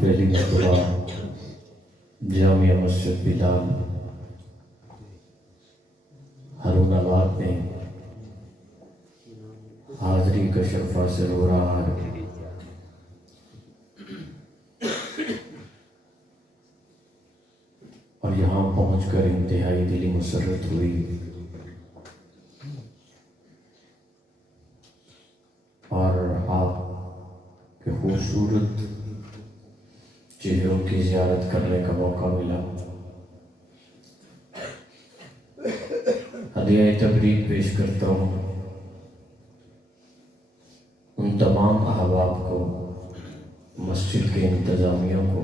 پہلی مرتبہ جامعہ مسجد بلال ہارون آباد میں حاضری کا شرف حاصل ہو رہا ہے، اور یہاں پہنچ کر انتہائی دلی مسرت ہوئی، اور آپ کے خوبصورت چہروں کی زیارت کرنے کا موقع ملا۔ ہدیہ تبریک پیش کرتا ہوں ان تمام احباب کو، مسجد کے انتظامیہ کو،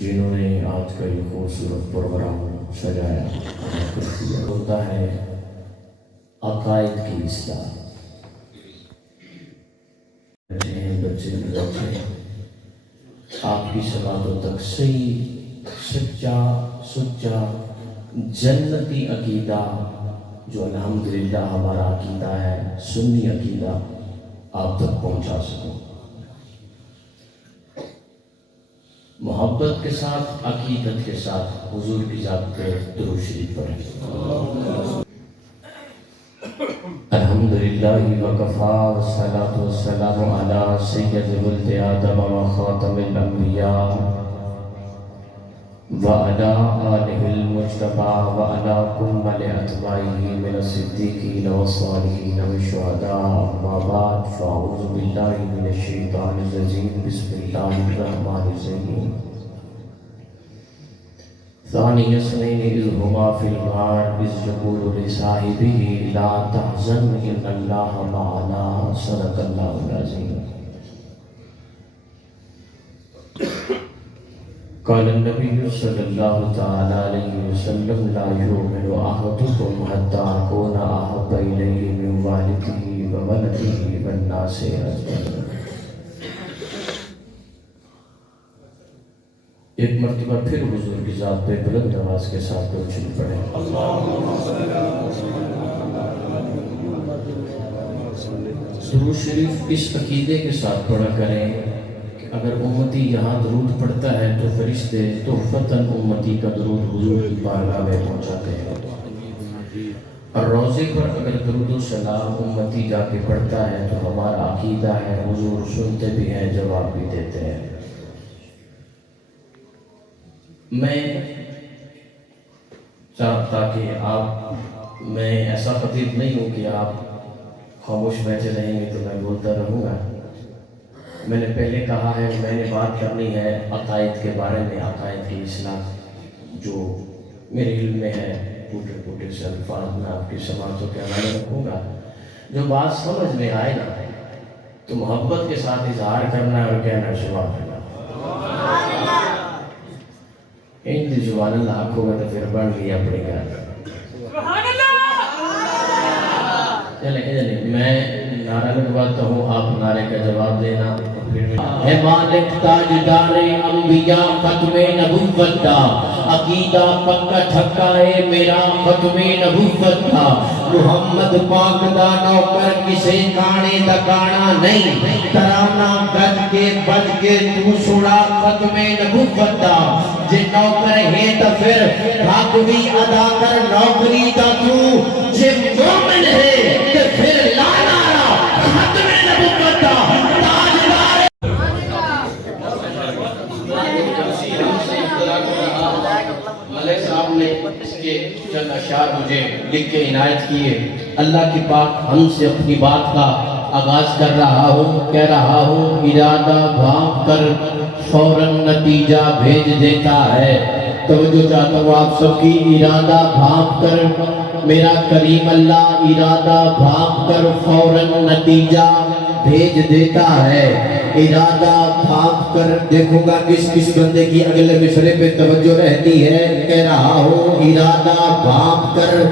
جنہوں نے آج کا یہ خوبصورت پروگرام سجایا ہوتا ہے۔ عقائد کی اصلاح، بچے آپ کی سماعتوں تک صحیح سچا جنتی عقیدہ جو الحمدللہ ہمارا عقیدہ ہے، سنی عقیدہ، آپ تک پہنچا سکوں۔ محبت کے ساتھ، عقیدت کے ساتھ حضور کی ذات پہ درود شریف پڑھیں۔ الحمدللہ وکفا والصلاة والسلام علی سید ولد آدم و خاتم الانبیاء وعلی آلہ المجتبی وعلی کمل اتباعہ من الصدیقین والصالحین والشہداء، اما بعد فاعوذ باللہ من الشیطان الرجیم، بسم اللہ الرحمن الرحیم۔ ثانی اثنین اذ ہما فی الغار اذ یقول لصاحبہ لا تحزن ان اللہ معنا، صدق اللہ العظیم۔ قال النبی صلی اللہ تعالی علیہ وسلم لا یؤمن احدکم حتی اکون احب الیہ من والدہ وولدہ والناس اجمعین۔ ایک مرتبہ پھر حضور کی ذات پہ بلند آواز کے ساتھ درود شریف پڑھیں۔ درود شریف اس عقیدے کے ساتھ پڑھا کریں کہ اگر امتی یہاں درود پڑھتا ہے تو فرشتے تحفتاً امتی کا درود حضور کی بارگاہ میں پہنچاتے ہیں، اور روضے پر اگر درود و سلام امتی جا کے پڑھتا ہے تو ہمارا عقیدہ ہے حضور سنتے بھی ہیں، جواب بھی دیتے ہیں۔ میں چاہتا کہ میں ایسا خطیب نہیں ہوں کہ آپ خاموش بیٹھے رہیں گے تو میں بولتا رہوں گا۔ میں نے پہلے کہا ہے میں نے بات کرنی ہے عقائد کے بارے میں، عقائد کی اصلاح جو میرے علم میں ہے، ٹوٹے سے الفاظ میں آپ کی سماعتوں کے حوالے رکھوں گا۔ جو بات سمجھ میں آئے نا تو محبت کے ساتھ اظہار کرنا ہے اور کہنا سبحان اللہ۔ ان کی زبان اللہ آنکھوں میں تو پھر بڑھ لیا پڑے گا۔ چلیں میں نعرہ لگواتا ہوں، آپ نعرے کا جواب دینا۔ اے مالک تاجدار انبیاء ختم نبوت دا، عقیدہ پکا ٹھکا ہے میرا ختم نبوت دا، محمد پاک دا نوکر کسے کانے دا کانا نہیں، ترانہ گج کے بج کے تو سنا ختم نبوت دا، جے نوکر ہے تو پھر حق بھی ادا کر نوکری دا، تو جے مومن ہے تو پھر لانا ختم نبوت دا۔ ملک صاحب نے اس کے چند اشعار مجھے لکھ کے عنایت کیے۔ اللہ کی پاک ہم سے اپنی بات کا آغاز کر رہا ہوں، کہہ رہا ہوں ارادہ بھانپ کر فوراً نتیجہ بھیج دیتا ہے۔ توجہ چاہتا ہوں آپ سب کی، ارادہ بھانپ کر میرا کریم اللہ ارادہ بھانپ کر فوراً نتیجہ بھیج دیتا ہے۔ ارادہ بھانپ کر دیکھوں گا کس بندے کی اگلے مصرے پہ توجہ رہتی ہے۔ کہہ رہا ہوں ارادہ بھانپ کر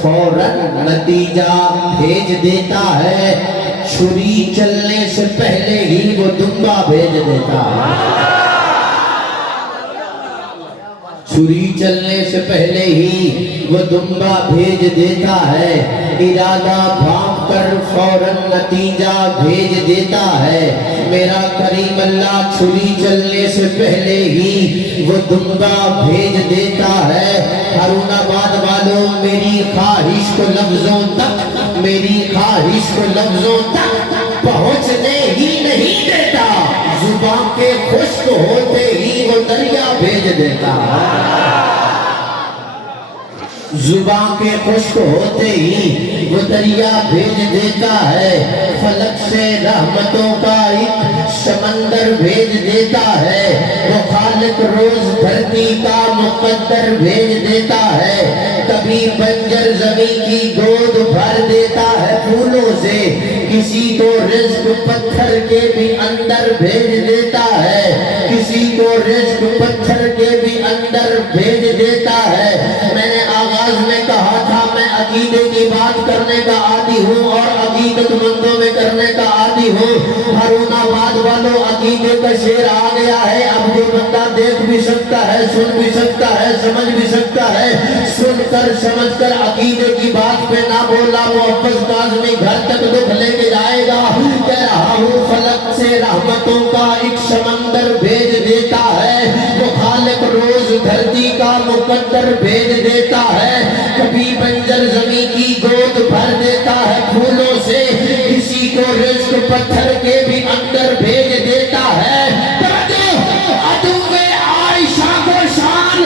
فوراً نتیجہ بھیج دیتا ہے، چھری چلنے سے پہلے ہی وہ دمبا بھیج دیتا ہے، چھری چلنے سے پہلے ہی وہ دمبا بھیج دیتا ہے۔ ارادہ بھانپ کر فوراً نتیجہ بھیج دیتا ہے. میرا کریم اللہ چھری چلنے سے پہلے ہی وہ دمبا بھیج دیتا ہے. ہارون آباد والوں میری خواہش کو لفظوں تک، میری خواہش کو لفظوں تک پہنچنے ہی نہیں دیتا. زبان کے خشک ہوتے ہی وہ دریا بھیج دیتا ہے. زبان کے خشک ہوتے ہی وہ دریا بھیج دیتا ہے. فلک سے رحمتوں کا ایک سمندر بھیج دیتا ہے. وہ خالق روز دھرتی کا مقدر بھیج دیتا ہے. کبھی بنجر زمین کی گود بھر دیتا ہے پھولوں سے. کسی کو رزق پتھر کے بھی اندر بھیج دیتا ہے. کسی کو رزق پتھر کے بھی اندر بھیج دیتا ہے. میں نے آغاز میں کہا تھا میں عقیدے کی بات کرنے کا عادی ہوں اور عقیدت مندوں میں کرنے کا عادی ہوں. ہارون آباد والوں عقیدے کا شعر آ گیا ہے. اب جو بندہ دیکھ بھی سکتا ہے، سن بھی سکتا ہے، سمجھ بھی سکتا ہے، سن کر سمجھ کر عقیدے کی بات پہ نہ بولا محفظ کاظمی گھر تک دکھ لے کے جائے گا. کہہ رہا ہوں فلک سے رحمتوں کا ایک سمندر بھیج دیتا ہے. وہ خالق روز دھرتی کا مقدر بھیج دیتا ہے. کبھی بنجر زمین کی گود بھر دیتا ہے پھولوں سے. کسی کو رزق پتھر کے بھی اندر بھیج دیتا ہے. عائشہ کو شان،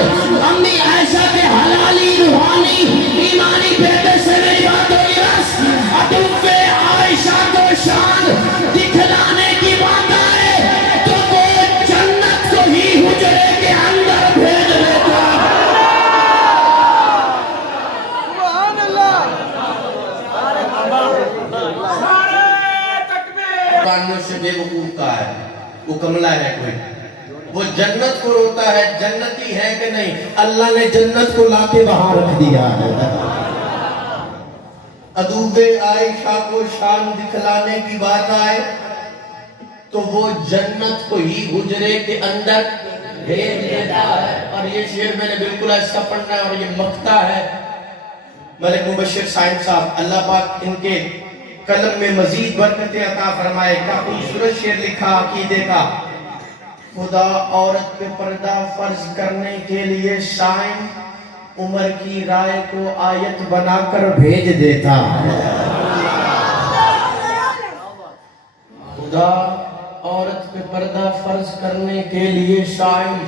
امی عائشہ کے حلالی روحانی ایمانی بیٹے سے میری بات ہوئی بس. عدو عائشہ کو شان دکھلانے کی بات آئے تو وہ جنت کو ہی حجرے کے اندر بھیج دیتا. قرآنوں سے بے وقوف کا ہے، وہ کملہ ہے کوئی. وہ جنت کو روتا ہے جنتی ہے کہ نہیں. اللہ نے جنت کو لا کے وہاں رکھ دیا ہے. عدوب عائشہ کو شان دکھلانے کی بات آئے تو وہ جنت کو ہی حجرے کے اندر بھیج دیتا ہے. اور یہ شعر میں نے بالکل ایسا پڑھنا ہے اور یہ مقطع ہے. ملک مبشر صاحب صاحب اللہ پاک ان کے قلم میں مزید برکتیں عطا فرمائے. کیا خوبصورت شعر لکھا عقیدے کا. خدا عورت پہ پردہ فرض کرنے کے لیے شائن عمر کی رائے کو آیت بنا کر بھیج دیتا ہے. خدا عورت پہ پردہ فرض کرنے کے لیے شائن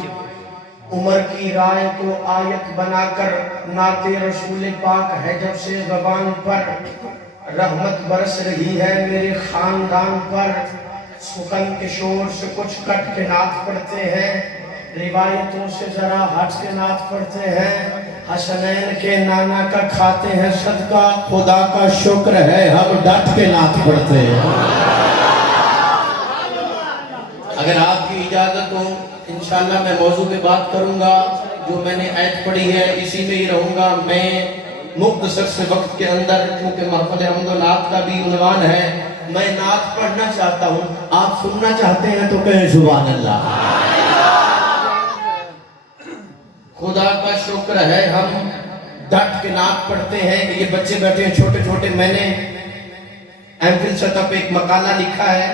عمر کی رائے کو آیت بنا کر نعت رسول پاک ہے جب سے زبان پر رحمت برس رہی ہے میرے خاندان پر. سکن کے شور سے کچھ کٹ کے نعت پڑھتے ہیں، روایتوں سے ذرا ہٹ کے نعت پڑھتے ہیں. حسنین کے نانا کا کھاتے ہیں صدقہ، خدا کا شکر ہے ہم ڈٹ کے نعت پڑھتے ہیں. اگر آپ کی اجازت ہو انشاءاللہ میں موضوع پہ بات کروں گا. جو میں نے آیت پڑھی ہے اسی میں ہی رہوں گا. میں مختصر سے وقت کے اندر کیونکہ محفل حمد و نعت کا بھی عنوان ہے میں نعت پڑھنا چاہتا ہوں. آپ سننا چاہتے ہیں تو کہیں سبحان اللہ. خدا کا شکر ہے ہم ڈٹ کے نعت پڑھتے ہیں. یہ بچے بیٹھے ہیں چھوٹے چھوٹے. میں نے ایم فل سطح پہ ایک مقالہ لکھا ہے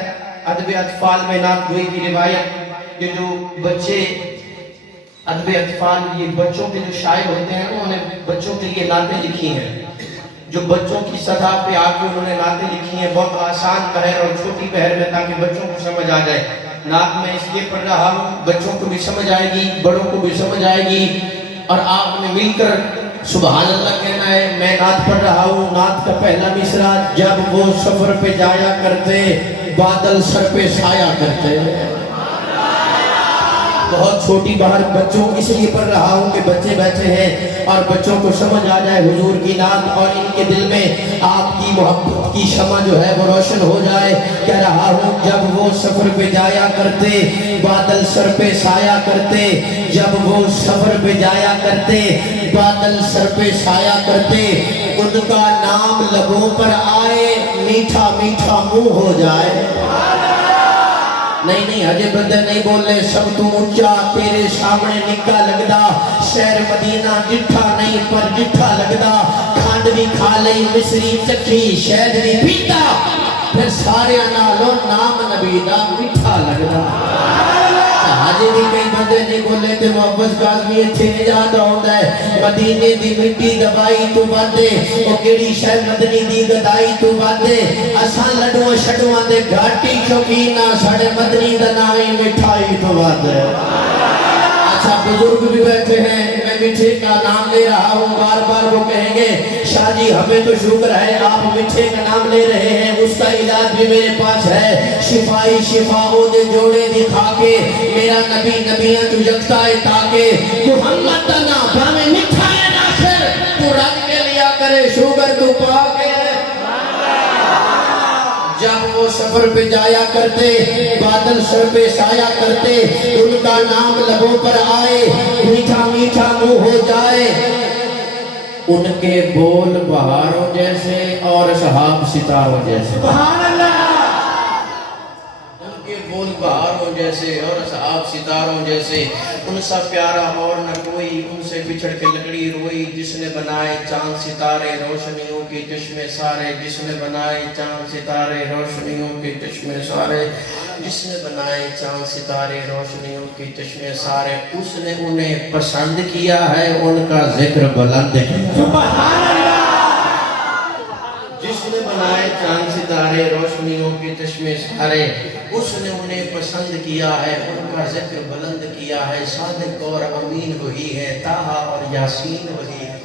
ادب اطفال میں نعت گوئی کی روایت. یہ جو بچے ادب اطفال یہ بچوں کے جو شاعر ہوتے ہیں انہوں نے بچوں کے لیے نعتیں لکھی ہیں. جو بچوں کی سطح پہ آ کے انہوں نے نعتیں لکھی ہیں بہت آسان بہر اور چھوٹی بہر میں تاکہ بچوں کو سمجھ آ جائے. نعت میں اس لیے پڑھ رہا ہوں بچوں کو بھی سمجھ آئے گی بڑوں کو بھی سمجھ آئے گی اور آپ نے مل کر سبحان اللہ کہنا ہے. میں نعت پڑھ رہا ہوں. نعت کا پہلا مصرع جب وہ سفر پہ جایا کرتے بادل سر پہ سایہ کرتے. بہت چھوٹی بہر بچوں اس لیے پڑھ رہا ہوں کہ بچے بیٹھے ہیں اور بچوں کو سمجھ آ جائے حضور کی نعت اور ان کے دل میں آپ کی محبت کی شمع جو ہے وہ روشن ہو جائے. کہہ رہا ہوں جب وہ سفر پہ جایا کرتے بادل سر پہ سایہ کرتے. جب وہ سفر پہ جایا کرتے بادل سر پہ سایہ کرتے. ان کا نام لبوں پر آئے میٹھا میٹھا منہ ہو جائے. نہیں ہجے بندے نہیں بولے سب تو اونچا تیرے سامنے نکا لگدا. شہر مدینہ جٹھا نہیں پر جٹھا لگدا. کھنڈ بھی کھا لئی مصری چکھی شہد بھی پیتا پھر سارے نالوں نام نبی دا میٹھا لگدا حاجی بھی کئی بندے نہیں بولے تے محبت کاظمی اتھے نجات ہوتا ہے مدینے دی مٹی دبائی تو باندے او کیڑی شے مدنی دی گدائی تو باندے اساں لڈوان شڈوان دے گھاٹی شوقینا ساڑے مدنی دا نائی مٹھائی تو باندے اچھا بزرگ بھی بیٹھے ہیں میں میٹھے کا نام لے رہا ہوں بار بار وہ کہیں گے شاہ جی ہمیں تو شکر ہے آپ میٹھے کا نام لے رہے ہیں اس کا علاج بھی میرے پاس ہے شفائی شفاؤں دے جوڑے دکھا کے میرا نبی نبیاں تو جگتا ہے تاکہ محمد کا نام ہمیں میٹھا ہے ناصر تو رکھ کے لیا کرے شوگر تو پا کے جب وہ سفر پہ جایا کرتے بادل سر پہ سایا کرتے ان کا نام لبوں پر آئے میٹھا میٹھا منہ ہو جائے ان کے بول بہاروں جیسے اور شہاب ستاروں جیسے سبحان اللہ ان کے بول بہاروں جیسے اور شہاب ستاروں جیسے ان سا پیارا اور نہ کوئی ان سے بچھڑ کے لکڑی روئی جس نے بنائے چاند ستارے روشنیوں کے چشمے سارے جس نے بنائے چاند ستارے روشنیوں کے چشمے سارے جس نے بنائے چاند ستارے روشنیوں کے چشمے سارے اس نے انہیں پسند کیا ہے ان کا ذکر بلند سبحان اللہ جس نے بنائے چاند ستارے روشنیوں کے چشمے سارے اس نے انہیں پسند کیا ہے ان کا ذکر بلند کیا ہے صادق اور امین وہی ہے طٰہٰ اور یاسین وہی ہے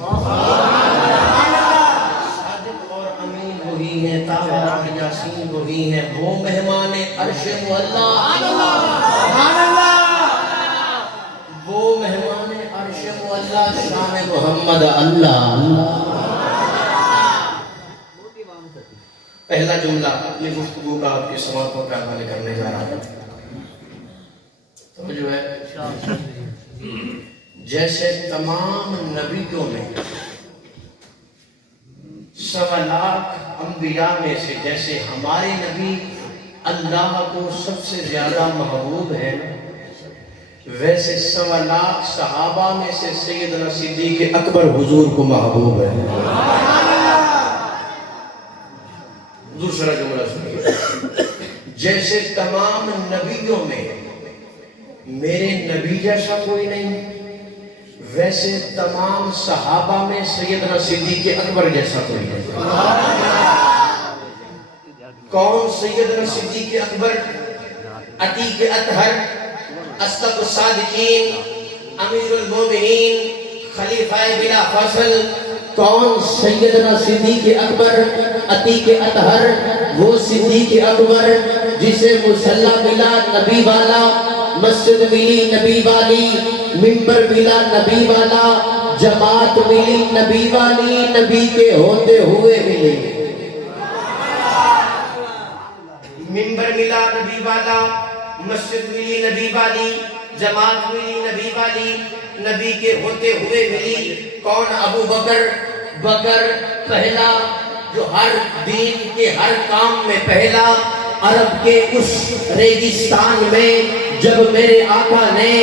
صادق اور امین وہی ہے طٰہٰ اور یاسین وہی ہے وہ مہمان عرش معلیٰ وہ مہمان عرش معلیٰ شان محمد اللہ پہلا جملہ اپنی گفتگو کا آپ کی سماعتوں کا حوالے کرنے جا رہا ہوں تو جو ہے جیسے تمام نبیوں میں 1.25 لاکھ انبیاء میں سے جیسے ہمارے نبی اللہ کو سب سے زیادہ محبوب ہے ویسے 1.25 لاکھ صحابہ میں سے سیدنا صدیق اکبر حضور کو محبوب ہے دوسرا جملہ سنیے جیسے تمام نبیوں میں میرے نبی جیسا کوئی نہیں ویسے تمام صحابہ میں سیدنا صدیق اکبر جیسا کوئی نہیں کون سیدنا صدیق اکبر عتیق اطہر اصدق الصادقین امیر المومنین خلیفہ بلا فصل کون سیدنا صدیق اکبر عتیق اطہر وہ صدیق اکبر جسے مصلی ملا نبی والا مسجد ملی نبی والی منبر ملا نبی والا جماعت ملی نبی والی نبی کے ہوتے ہوئے ملی منبر ملا نبی والا مسجد ملی نبی والی جماعت ملی نبی والی نبی کے ہوتے ہوئے ملی کون ابو بکر پہلا جو ہر دین کے ہر کام میں پہلا عرب کے اس ریگستان میں جب میرے آقا نے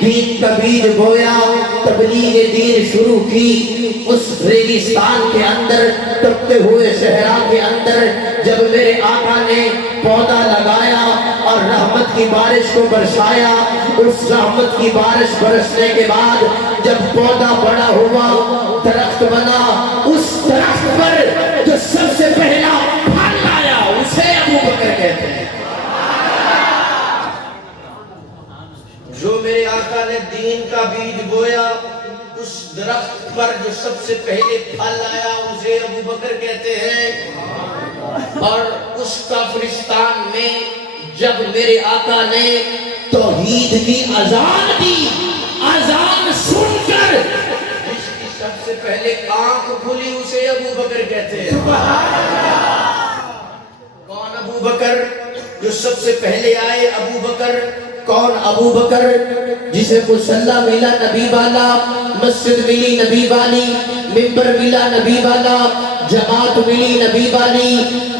دین کا بیج بویا تبلیغ دین شروع کی اس ریگستان کے اندر تپتے ہوئے صحرا کے اندر جب میرے آقا نے پودا لگایا اور رحمت کی بارش کو برسایا اس رحمت کی بارش برسنے کے بعد جب پودا بڑا ہوا درخت بنا اس درخت پر جو سب سے پہلا پھل آیا اسے ابو بکر کہتے ہیں جو میرے آقا نے دین کا بیج بویا اس درخت پر جو سب سے پہلے پھل آیا اسے ابو بکر کہتے ہیں اور اس کافرستان میں جب میرے آقا نے توحید کی اذان دی اذان سن کر جس کی سب سے پہلے آنکھ کھلی اسے ابو بکر کہتے ہیں کون ابو بکر جو سب سے پہلے آئے ابو بکر کون ابو بکر جسے مصلی ملا نبی والا مسجد ملی نبی والی منبر ملا نبی والا جماعت ملی نبی والی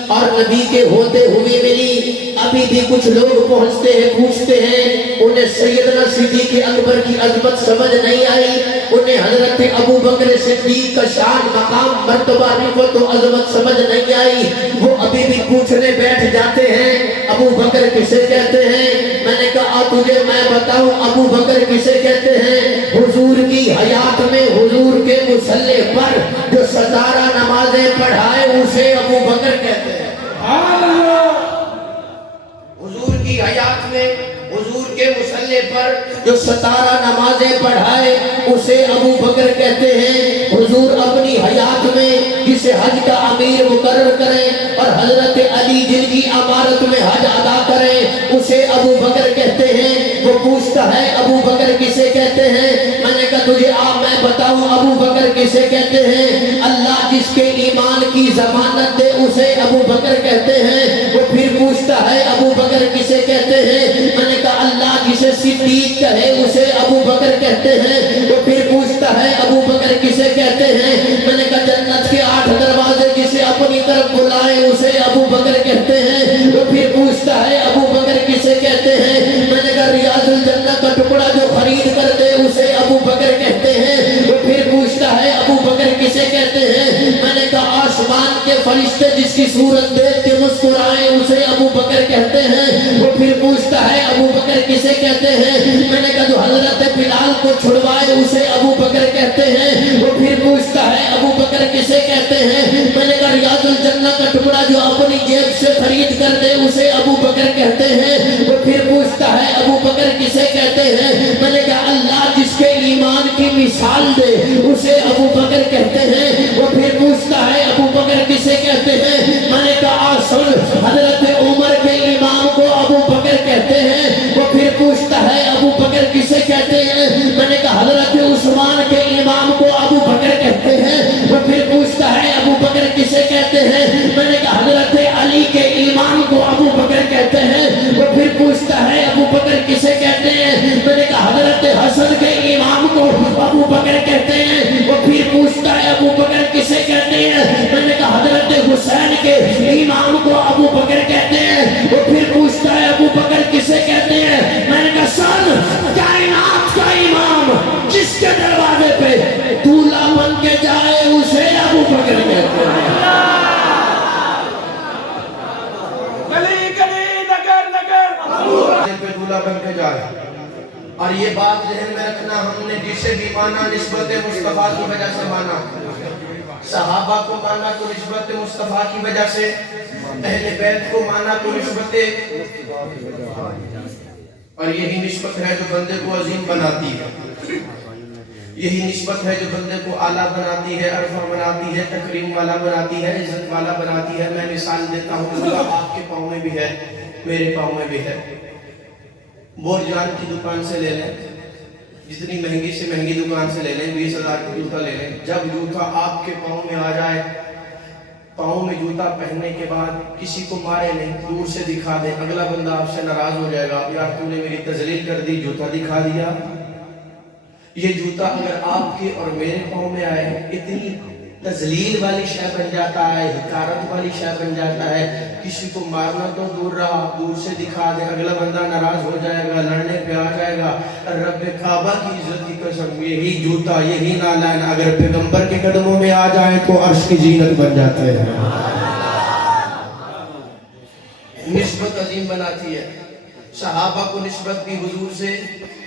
اور نبی کے ہوتے ہوئے ملی ابھی بھی کچھ لوگ پہنچتے ہیں پوچھتے ہیں انہیں سیدنا صدیق اکبر کی عظمت سمجھ نہیں آئی، انہیں حضرت ابو بکر صدیق کا شان مقام مرتبہ رفعت و عظمت سمجھ نہیں آئی۔ وہ ابھی بھی پوچھنے بیٹھ جاتے ہیں ابو بکر کسے کہتے ہیں؟ میں نے کہا تجھے میں بتاؤں ابو بکر کسے کہتے ہیں؟ حضور کی حیات میں حضور کے مصلی پر جو 17 نمازیں پڑھائے اسے ابو بکر کہتے ہیں۔ حضور کی حیات میں حضور کے مصلی پر جو 17 نمازیں پڑھائے اسے ابو بکر کہتے ہیں۔ حضور اپنی حیات میں جسے حج کا امیر مقرر کریں اور حضرت علی جن کی امارت میں حج ادا کریں اسے ابو بکر کہتے ہیں۔ وہ پوچھتا ہے ابو بکر کسے کہتے ہیں؟ میں نے کہا تجھے میں بتاؤں ابو بکر کسے کہتے ہیں؟ اللہ جس کے ایمان کی ضمانت دے اسے ابو بکر کہتے ہیں۔ وہ پھر پوچھتا ہے ابو بکر کسے کہتے ہیں؟ میں نے کہا اللہ جسے صدیق کہے اسے ابو بکر کہتے ہیں۔ وہ پھر پوچھتا ہے ابو بکر کسے کہتے ہیں؟ میں نے کہا جنت کے 8 دروازے جسے اپنی طرف بلائے اسے ابو بکر کہتے ہیں۔ وہ پھر پوچھتا ہے ابو بکر کسے کہتے ہیں؟ میں نے کہا ریاض الجنہ کا ٹکڑا جو خرید کر دے اسے ابو بکر کہتے ہیں۔ وہ پھر پوچھتا ہے ابو بکر کسے کہتے ہیں؟ میں نے کہا آسمان کے فرشتے جس کی صورت دیکھ کے مسکرائیں اسے ابو بکر کہتے ہیں۔ وہ پھر پوچھتا ہے ابو بکر کسے کہتے ہیں؟ میں نے کہا جو حضرت بلال کو چھڑوائے اسے ابو بکر کہتے ہیں۔ وہ پھر پوچھتا ہے ابو بکر کسے کہتے ہیں؟ میں نے کہا ریاض الجنہ کا ٹکڑا جو اپنی جیب سے خرید کر دے اسے ابو بکر کہتے ہیں۔ وہ پھر پوچھتا ہے ابو بکر کسے کہتے ہیں؟ میں نے کہا اللہ جس کے ایمان کی مثال دے اسے ابو بکر کہتے ہیں۔ وہ پھر پوچھتا ہے ابو بکر کسے کہتے ہیں؟ میں نے کہا سن حضرت عمر کے امام کو ابو بکر کہتے ہیں۔ وہ پھر پوچھتا ہے ابو بکر کسے کہتے ہیں؟ میں نے کہا حضرت عثمان کے امام کو ابو بکر کہتے ہیں۔ وہ پھر پوچھتا ہے ابو بکر کسے کہتے ہیں؟ میں نے کہا حضرت علی کے امام کو ابو بکر کہتے ہیں۔ وہ پھر پوچھتا ہے ابو بکر کسے کہتے ہیں؟ میں نے کہا حضرت حسن کے امام کو ابو بکر کہتے ہیں۔ وہ پھر پوچھتا ہے ابو بکر کسے کہتے ہیں؟ میں نے کہا حضرت حسین کے امام کو ابو بکر کہتے ہیں۔ وہ پھر پوچھتا ہے ابو بکر کسے کہتے ہیں؟ میں نے کہا سن کائنات کا امام جس کے دروازے پہ دولہا بن کے جائے اسے ابو بکر کہتے ہیں۔ گلی گلی نگر نگر پہ دولہا بن کے جائے۔ اور یہ بات ذہن میں رکھنا ہم نے جسے بھی مانا نسبت مصطفیٰ کی وجہ سے مانا، صحابہ کو مانا تو نسبت مصطفیٰ کی وجہ سے، اہل بیت کو مانا تو نسبت، اور یہی نسبت ہے جو بندے کو عظیم بناتی ہے، یہی نسبت ہے جو بندے کو اعلیٰ بناتی ہے، عرفہ بناتی ہے، تکریم والا بناتی ہے، عزت والا بناتی ہے۔ میں مثال دیتا ہوں اللہ آپ کے پاؤں میں بھی ہے میرے پاؤں میں بھی ہے۔ بور جان کی دکان سے لے لیں، جتنی مہنگی سے مہنگی دکان سے لے لیں، 20,000 کی جوتا لے لیں، جب جوتا آپ کے پاؤں میں آ جائے، پاؤں میں جوتا پہننے کے بعد کسی کو مارے نہیں، دور سے دکھا دیں، اگلا بندہ آپ سے ناراض ہو جائے گا، یار تو نے میری تذلیل کر دی، جوتا دکھا دیا۔ یہ جوتا اگر آپ کے اور میرے پاؤں میں آئے اتنی تذلیل والی شے بن جاتا ہے، حکارت والی شے بن جاتا ہے، کسی کو مارنا تو دور رہا، دور سے دکھا دے، اگلا بندہ ناراض ہو جائے گا، لڑنے پہ آ جائے گا۔ رب کعبہ کی عزت کی قسم یہی جوتا یہی نالائن اگر پیغمبر کے قدموں میں آ جائے تو عرش کی زینت بن جاتے ہیں۔ نسبت عظیم بناتی ہے، صحابہ کو نسبت بھی حضور سے،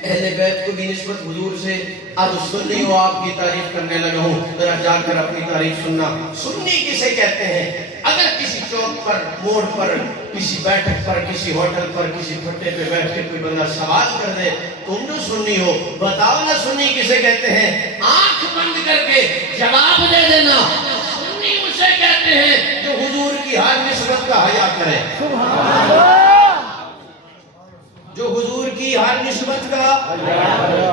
اہل بیت کو بھی نسبت حضور سے۔ آج سنی ہو آپ کی تعریف کرنے لگا ہوں، ذرا جا کر اپنی تعریف سننا۔ سنی کسے کہتے ہیں؟ اگر کسی چوک پر، موڑ پر، کسی بیٹھک پر، کسی ہوٹل پر، کسی پھٹے پہ بیٹھ کے کوئی بندہ سوال کر دے تم جو سنی ہو بتاؤ نا سنی کسے کہتے ہیں؟ آنکھ بند کر کے جواب دے دینا۔ سنی اسے کہتے ہیں جو حضور کی ہر نسبت کا حیا کرے، جو حضور کی ہر نسبت کا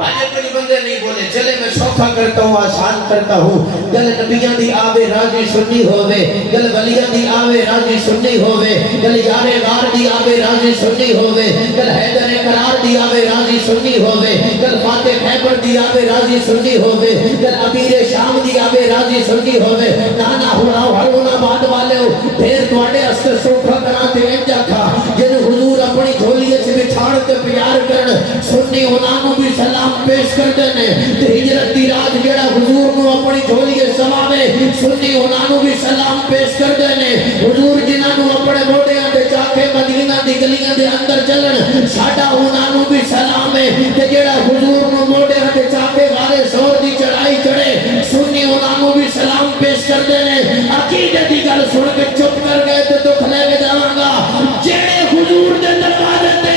آجے کوئی بندے نہیں بولے چلے میں سوکھا کرتا ہوں آسان کرتا ہوں۔ گل نبیاں دی آوے راضی سنی ہووے، گل ولیاں دی آوے راضی سنی ہووے، گل یار غار دی آوے راضی سنی ہووے، گل حیدر قرار دی آوے راضی سنی ہووے، گل فاتح خیبر دی آوے راضی سنی ہووے، گل امیر شام دی آوے راضی سنی ہووے۔ نانا ہراؤ ہرون آباد والے ہو پھر تواڈے استے سوکھا کراں تے انجا کھا جن حضور اپنی جھولی وچ بٹھاڑ تے پیار کرن سنی انہوں بھی سلام پیش کر دینے تے ہجرت دی رات جڑا حضور نو اپنی جھولی سماوے سنی انہوں بھی سلام پیش کر دینے حضور جنہاں نو اپنے موڑیاں تے جا کے مدینہ دی گلیاں دے اندر چلن ساڈا انہوں بھی سلام ہے تے جڑا حضور نو موڑیاں تے جا کے غار سور دی چڑھائی چڑھے سنی انہوں بھی سلام پیش کر دینے عقیدے دی گل سن کے چپ کر گئے تے دکھ لے کے جاواں گا جڑے حضور دے دروازے تے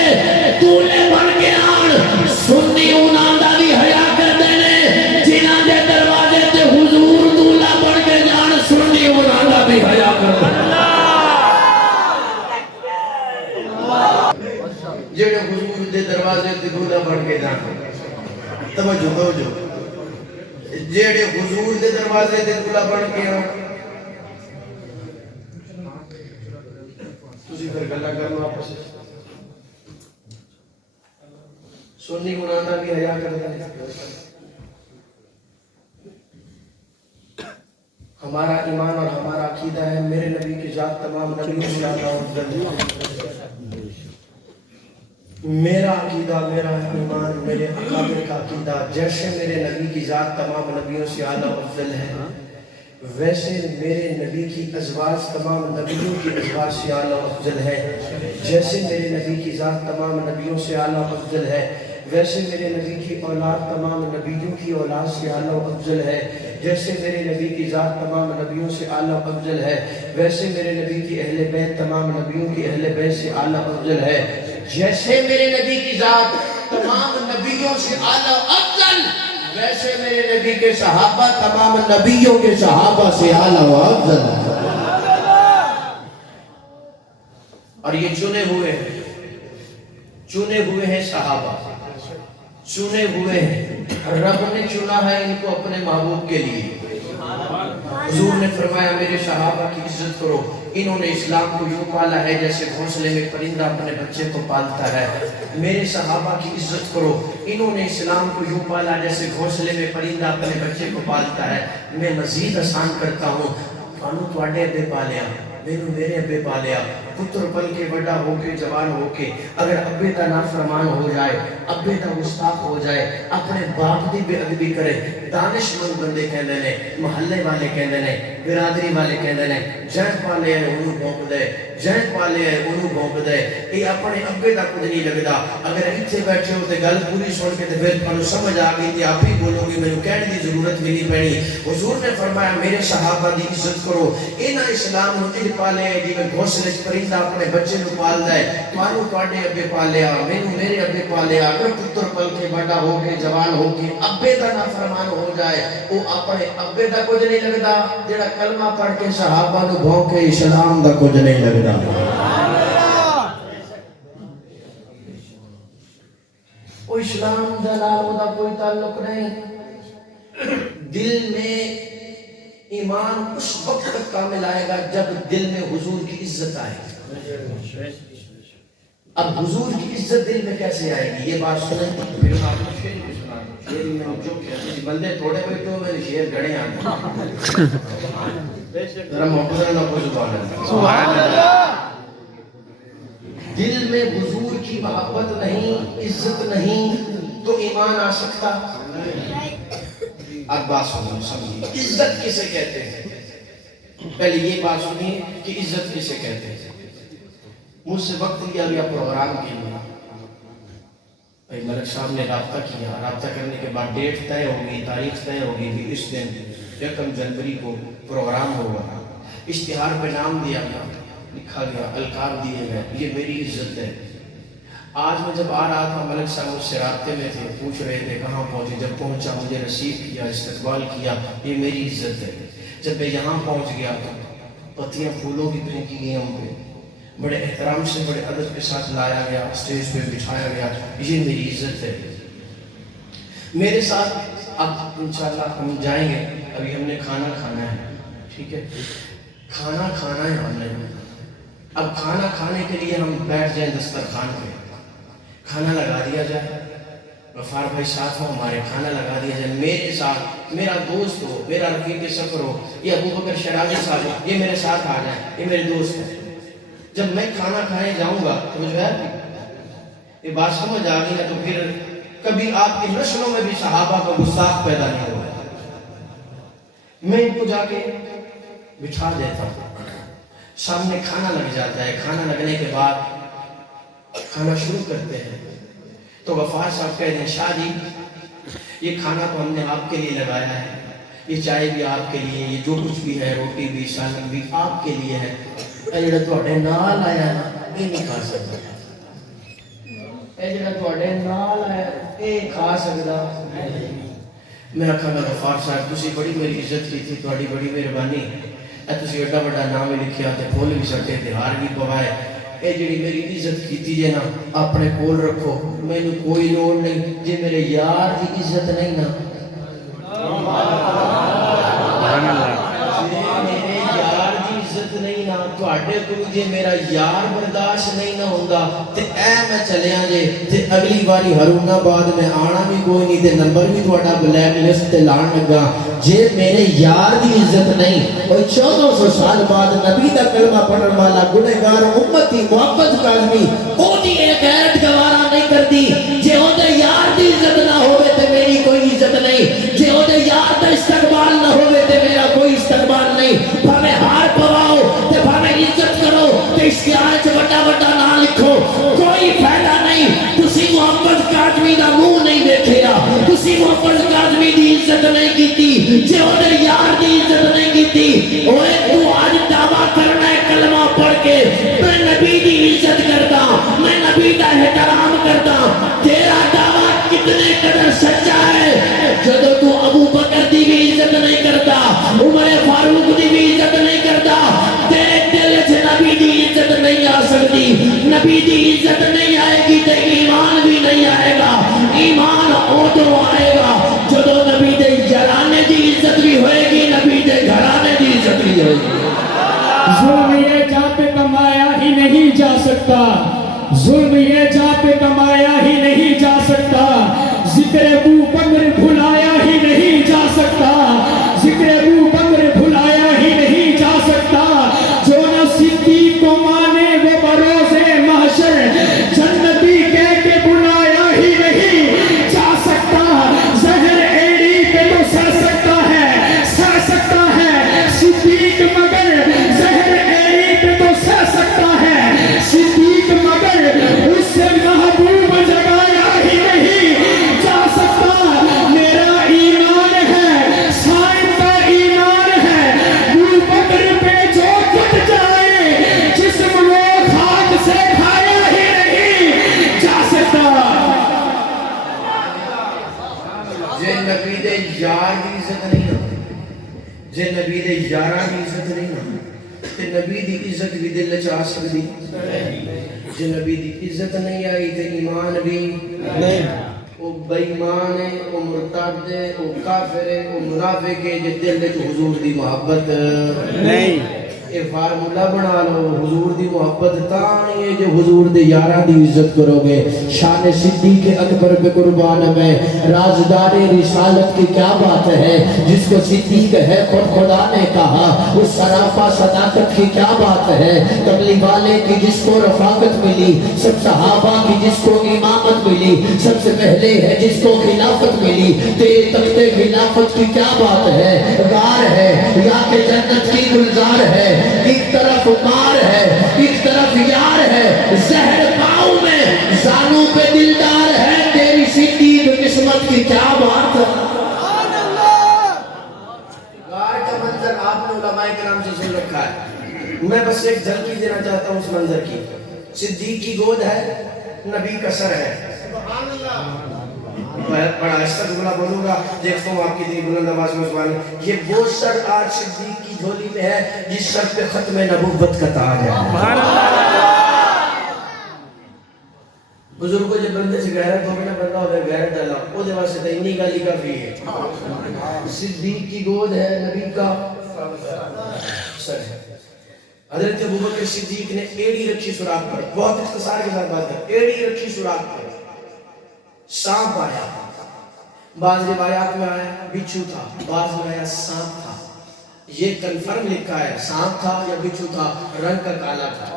دولے بن کے آن سنی انہاں دا بھی حیا کر دینے جنہاں دے دروازے تے حضور دولا بن کے جان سنی انہاں دا بھی حیا کر دینے جڑے حضور دے دروازے تے دولا بن کے جان توجہ توجہ جڑے حضور دے دروازے تے دولا بن کے آن تسی پھر گلا کرنا آپس سنی گناہ بھی حیا کرتا ہے ہمارا ایمان اور ہمارا عقیدہ ہے میرے نبی کی ذات تمام نبیوں سے اعلیٰ و افضل ہے میرا عقیدہ میرا ایمان میرے اکابر کا عقیدہ جیسے میرے نبی کی ذات تمام نبیوں سے اعلیٰ و افضل ہے ویسے میرے نبی کی ازواج تمام نبیوں کی ازواج سے اعلیٰ و افضل ہے جیسے میرے نبی کی ذات تمام نبیوں سے اعلیٰ و افضل ہے ویسے میرے نبی کی اولاد تمام نبیوں کی اولاد سے اعلیٰ و افضل ہے جیسے میرے نبی کی ذات تمام نبیوں سے اعلیٰ و افضل ہے ویسے میرے نبی کی اہل بیت تمام نبیوں کی اہل بیت سے اعلیٰ و افضل ہے جیسے میرے نبی کی ذات تمام نبیوں سے اعلیٰ و افضل ویسے میرے نبی کے صحابہ تمام نبیوں کے صحابہ سے اعلیٰ و افضل ہے اور یہ چنے ہوئے ہیں صحابہ چنے ہوئے ہیں رب نے چنا ہے ان کو اپنے محبوب کے لیے حضور نے فرمایا میرے صحابہ کی عزت کرو انہوں نے اسلام کو یوں پالا ہے جیسے گھونسلے میں پرندہ اپنے بچے کو پالتا ہے میرے صحابہ کی عزت کرو انہوں نے اسلام کو یوں پالا جیسے گھونسلے میں پرندہ اپنے بچے کو پالتا ہے میں مزید آسان کرتا ہوں انہوں تواڈے ابے پالیا میرے ابے پالیا پتر پل کے بڑا ہو کے جوان ہو کے اگر ابے دا نافرمان ہو جائے ابے دا گستاخ ہو جائے اپنے باپ دی بے ادبی کرے دانش مند بندے کہندے نے محلے والے کہندے نے برادری والے کہندے نے جہن پالے ہیں انہوں بھونک دے جہن پالے ہیں انہوں بھونک دے یہ اپنے ابے دا کچھ نہیں لگدا اگر اتنے بیٹھے ہو تے گل پوری سن کے تے پھر تانوں سمجھ آ گئی تے آپ ہی بولو گے مینوں کہنے دی ضرورت بھی نہیں پڑی حضور نے فرمایا میرے صحابہ دی عزت کرو انہاں اسلام نوں انج پالے جی میں گھونسلے وچ پرندہ اپنے بچے نوں پالدا ہے تانوں تواڈے ابے پالیا مینوں میرے ابے پالیا اگر پتر پل کے بڑا ہو کے جوان ہو کے ابے دا نافرمان ہو جائے وہ اپنے ابے دا کچھ نہیں لگدا جڑا کلمہ پڑھ کے صحابہ نوں بھونکے اسلام دا کچھ نہیں لگدا وہ اسلام دا نال دا کوئی تعلق نہیں دل میں ایمان اس وقت تک کامل آئے گا جب دل میں حضور کی عزت آئے گی اب حضور کی عزت دل میں کیسے آئے گی یہ بات سنیں پھر آپ کو شیر بھی سنا شیر میں جو کہتے ہیں بندے تھوڑے ہوئے تو میں شیر گھڑے آنے ذرا محبت اللہ کو سبحان اللہ دل میں حضور کی محبت نہیں عزت نہیں تو ایمان آ سکتا اب بات سمجھیں عزت کسے کہتے ہیں پہلے یہ بات سنیے کہ عزت کسے کہتے ہیں مجھ سے وقت لیا گیا پروگرام کے لیے بھائی ملک صاحب نے رابطہ کیا رابطہ کرنے کے بعد ڈیٹ طے ہوگی تاریخ طے ہوگی کہ اس دن 1 جنوری کو پروگرام ہوگا اشتہار پہ نام دیا گیا لکھا گیا القاب دیے گئے یہ میری عزت ہے آج میں جب آ رہا تھا ملک صاحب مجھ سے رابطے میں تھے پوچھ رہے تھے کہاں پہنچے جب پہنچا مجھے رسیو کیا استقبال کیا یہ میری عزت ہے جب میں یہاں پہنچ گیا تو پتیاں پھولوں کی پھینکی گئی ہم پہ بڑے احترام سے بڑے ادب کے ساتھ لایا گیا اسٹیج پہ بٹھایا گیا یہ میری عزت ہے میرے ساتھ اب انشاءاللہ ہم جائیں گے ابھی ہم نے کھانا کھانا ہے ٹھیک ہے کھانا کھانا ہے ہم نے اب کھانا کھانے کے لیے ہم بیٹھ جائیں دسترخوان پہ کھانا لگا دیا جائے غفار بھائی ساتھ ہو ہمارے کھانا لگا دیا جائے میرے ساتھ میرا دوست ہو میرا رفیق سفر ہو یہ ابو بکر شرازی صاحب ہو یہ میرے ساتھ آ جائیں یہ میرے دوست ہیں جب میں کھانا کھانے جاؤں گا تو جو ہے یہ بات سمجھ آ گئی نا تو پھر کبھی آپ کی نسلوں میں بھی صحابہ کا گستاخ پیدا نہیں ہوا. میں ان کو جا کے بٹھا دیتا ہوں, سامنے کھانا لگ جاتا ہے, کھانا لگنے کے بعد کھانا شروع کرتے ہیں تو غفار صاحب کہتے ہیں شاہ جی یہ کھانا تو ہم نے آپ کے لیے لگایا ہے, یہ چائے بھی آپ کے لیے, یہ جو کچھ بھی ہے روٹی بھی سالن بھی آپ کے لیے ہے, اے جڑا تواڈے نال آیا نا یہ نہیں کھا سکتا, اے جڑا تواڈے نال آیا یہ کھا سکتا. میں آکھا میں غفار صاحب تسی بڑی میری عزت کی تھی, تواڈی بڑی مہربانی, اے تسی ایڈا بڑا نام لکھیا تے پھول بھی سٹے تے ہار بھی پوائے, اے جڑی میری عزت کیتی جے نا اپنے کول رکھو, مینوں کوئی لوڑ نہیں, جے میرے یار دی عزت نہیں نا میرے یار دی عزت نہیں نا تواڈے کول جے میرا یار برداشت نہیں نہ ہوندا تے اے میں چلیاں جے تے اگلی باری ہرون آباد میں آنا بھی کوئی نہیں تے نمبر بھی تواڈا بلیک لسٹ تے لان لگا. جے میرے یار دی عزت نہیں اور 1400 سال بعد نبی دا کلمہ پڑھن والا گنہگار امتی محمد کاظمی او دی اے غیرت گوارا نہیں کردی. جے او دے یار دی عزت نہ ہوے تے میری کوئی عزت نہیں, جے او دے یار دا استقبال نہ ہوے تے میرا کوئی استقبال نہیں. بھاویں ہار پواؤ تے بھاویں عزت کرو تے اشتہار وچ بڑا بڑا نام لکھو, کوئی فائدہ نہیں. تسی محمد کاظمی دا منہ نہیں دیکھیا, تسی محمد کاظمی دی عزت نہیں کیتی, جے او دے یار دی عزت نہیں کیتی. اوے تو آج دعویٰ کرنا ہے کلمہ پڑھ کے میں نبی دی عزت کردا, میں نبی دا احترام کردا, تیرا دعویٰ کتنے قدر سچا ہے. جدو تو ابو بکر دی بھی عزت نہیں کرتا, عمر فاروق دی بھی عزت نہیں کرتا, تیرے دل سے نبی دی عزت نہیں آ سکتی. نبی دی عزت نہیں آئے گی تو ایمان بھی نہیں آئے گا. ایمان ادھر آئے گا جدو نبی دے جرانے دی عزت بھی ہوئے گی, نبی دے گھرانے دی عزت بھی ہوئے گی. ظلم یہ جہاں پہ کمایا ہی نہیں جا سکتا, ظلم یہ جہاں پہ کمایا ہی نہیں جا سکتا, ذکر ابو بکر بھلایا ہی نہیں جا سکتا, ذکر ابو بکر بھلایا ہی نہیں جا سکتا. جو نہ صدیق کو مانے وہ بروز محشر جنتی کہہ کے بلایا ہی نہیں جا سکتا. زہر ایڑی پہ تو سہ سکتا ہے, سہ سکتا ہے صدیق مگر زہر ایڑی پہ تو سہ سکتا ہے صدیق مگر اس سے محبوب جگایا ہی نہیں جا سکتا. میرا ایمان ہے صاحب کا ایمان ہے, ابو بکر پہ جو کٹ جائے جسم وہ خاک سے کھایا ہی نہیں جا سکتا. جے نبی دے یار دی عزت نہیں نا, جے نبی دے یاراں دی عزت نہیں نا تے نبی دی عزت بھی دل وچ آ سکدی. جے نبی دی عزت نہیں آئی تے ایمان بھی نہیں. او بے ایمان ہے, او مرتد ہے, او کافر ہے, او منافق ہے جے دل وچ حضور دی محبت نہیں. اے فارمولا بنا لو, حضور دی محبت تاں نہیں ہے جو حضور دے یاراں دی عزت کرو گے. شان صدیق اکبر پہ قربان میں, رازدار رسالت کی کیا بات ہے, جس کو صدیق ہے خود خدا نے کہا, اس سراپا صداقت کی کیا بات ہے, کملی والے کی جس کو رفاقت ملی, سب صحابہ کی جس کو امامت ملی, سب سے پہلے ہے جس کو خلافت ملی. تیرے تخت خلافت کی کیا بات ہے, غار ہے یا کہ جنت کی گلزار ہے, ایک طرف مار ہے ایک طرف یار ہے, زہر پاؤں میں زانوں پہ دلدار ہے, تیری صدیق قسمت کی کیا بات ہے. غار کا منظر آپ نے علماء کرام سے سن رکھا ہے, میں بس ایک جھلکی دینا چاہتا ہوں اس منظر کی. صدیق کی گود ہے, نبی کا سر ہے. میں بڑا استغفر بولوں گا, دیکھتا ہوں آپ کی اتنی بلند آواز میں زبان. یہ وہ سر آج صدیق کی جھولی میں ہے جس سر پہ ختم نبوت کا تاج ہے. بزرگوں جب بندے سے غیرت ہو نا, بندہ ہوگا غیرت اللہ وہ دے واسطے تو اتنی گالی کافی ہے. صدیق کی گود ہے, نبی کا سر ہے. حضرت ابوبکر صدیق نے ایڑی رکھی سوراخ پر, بہت اختصار کے ساتھ بات ہے, ایڑی رکھی سوراخ پر, سانپ آیا, بعض روایات میں آیا بچھو تھا, بعض میں آیا سانپ تھا. یہ کنفرم لکھا ہے سانپ تھا یا بچھو تھا, رنگ کا کالا تھا.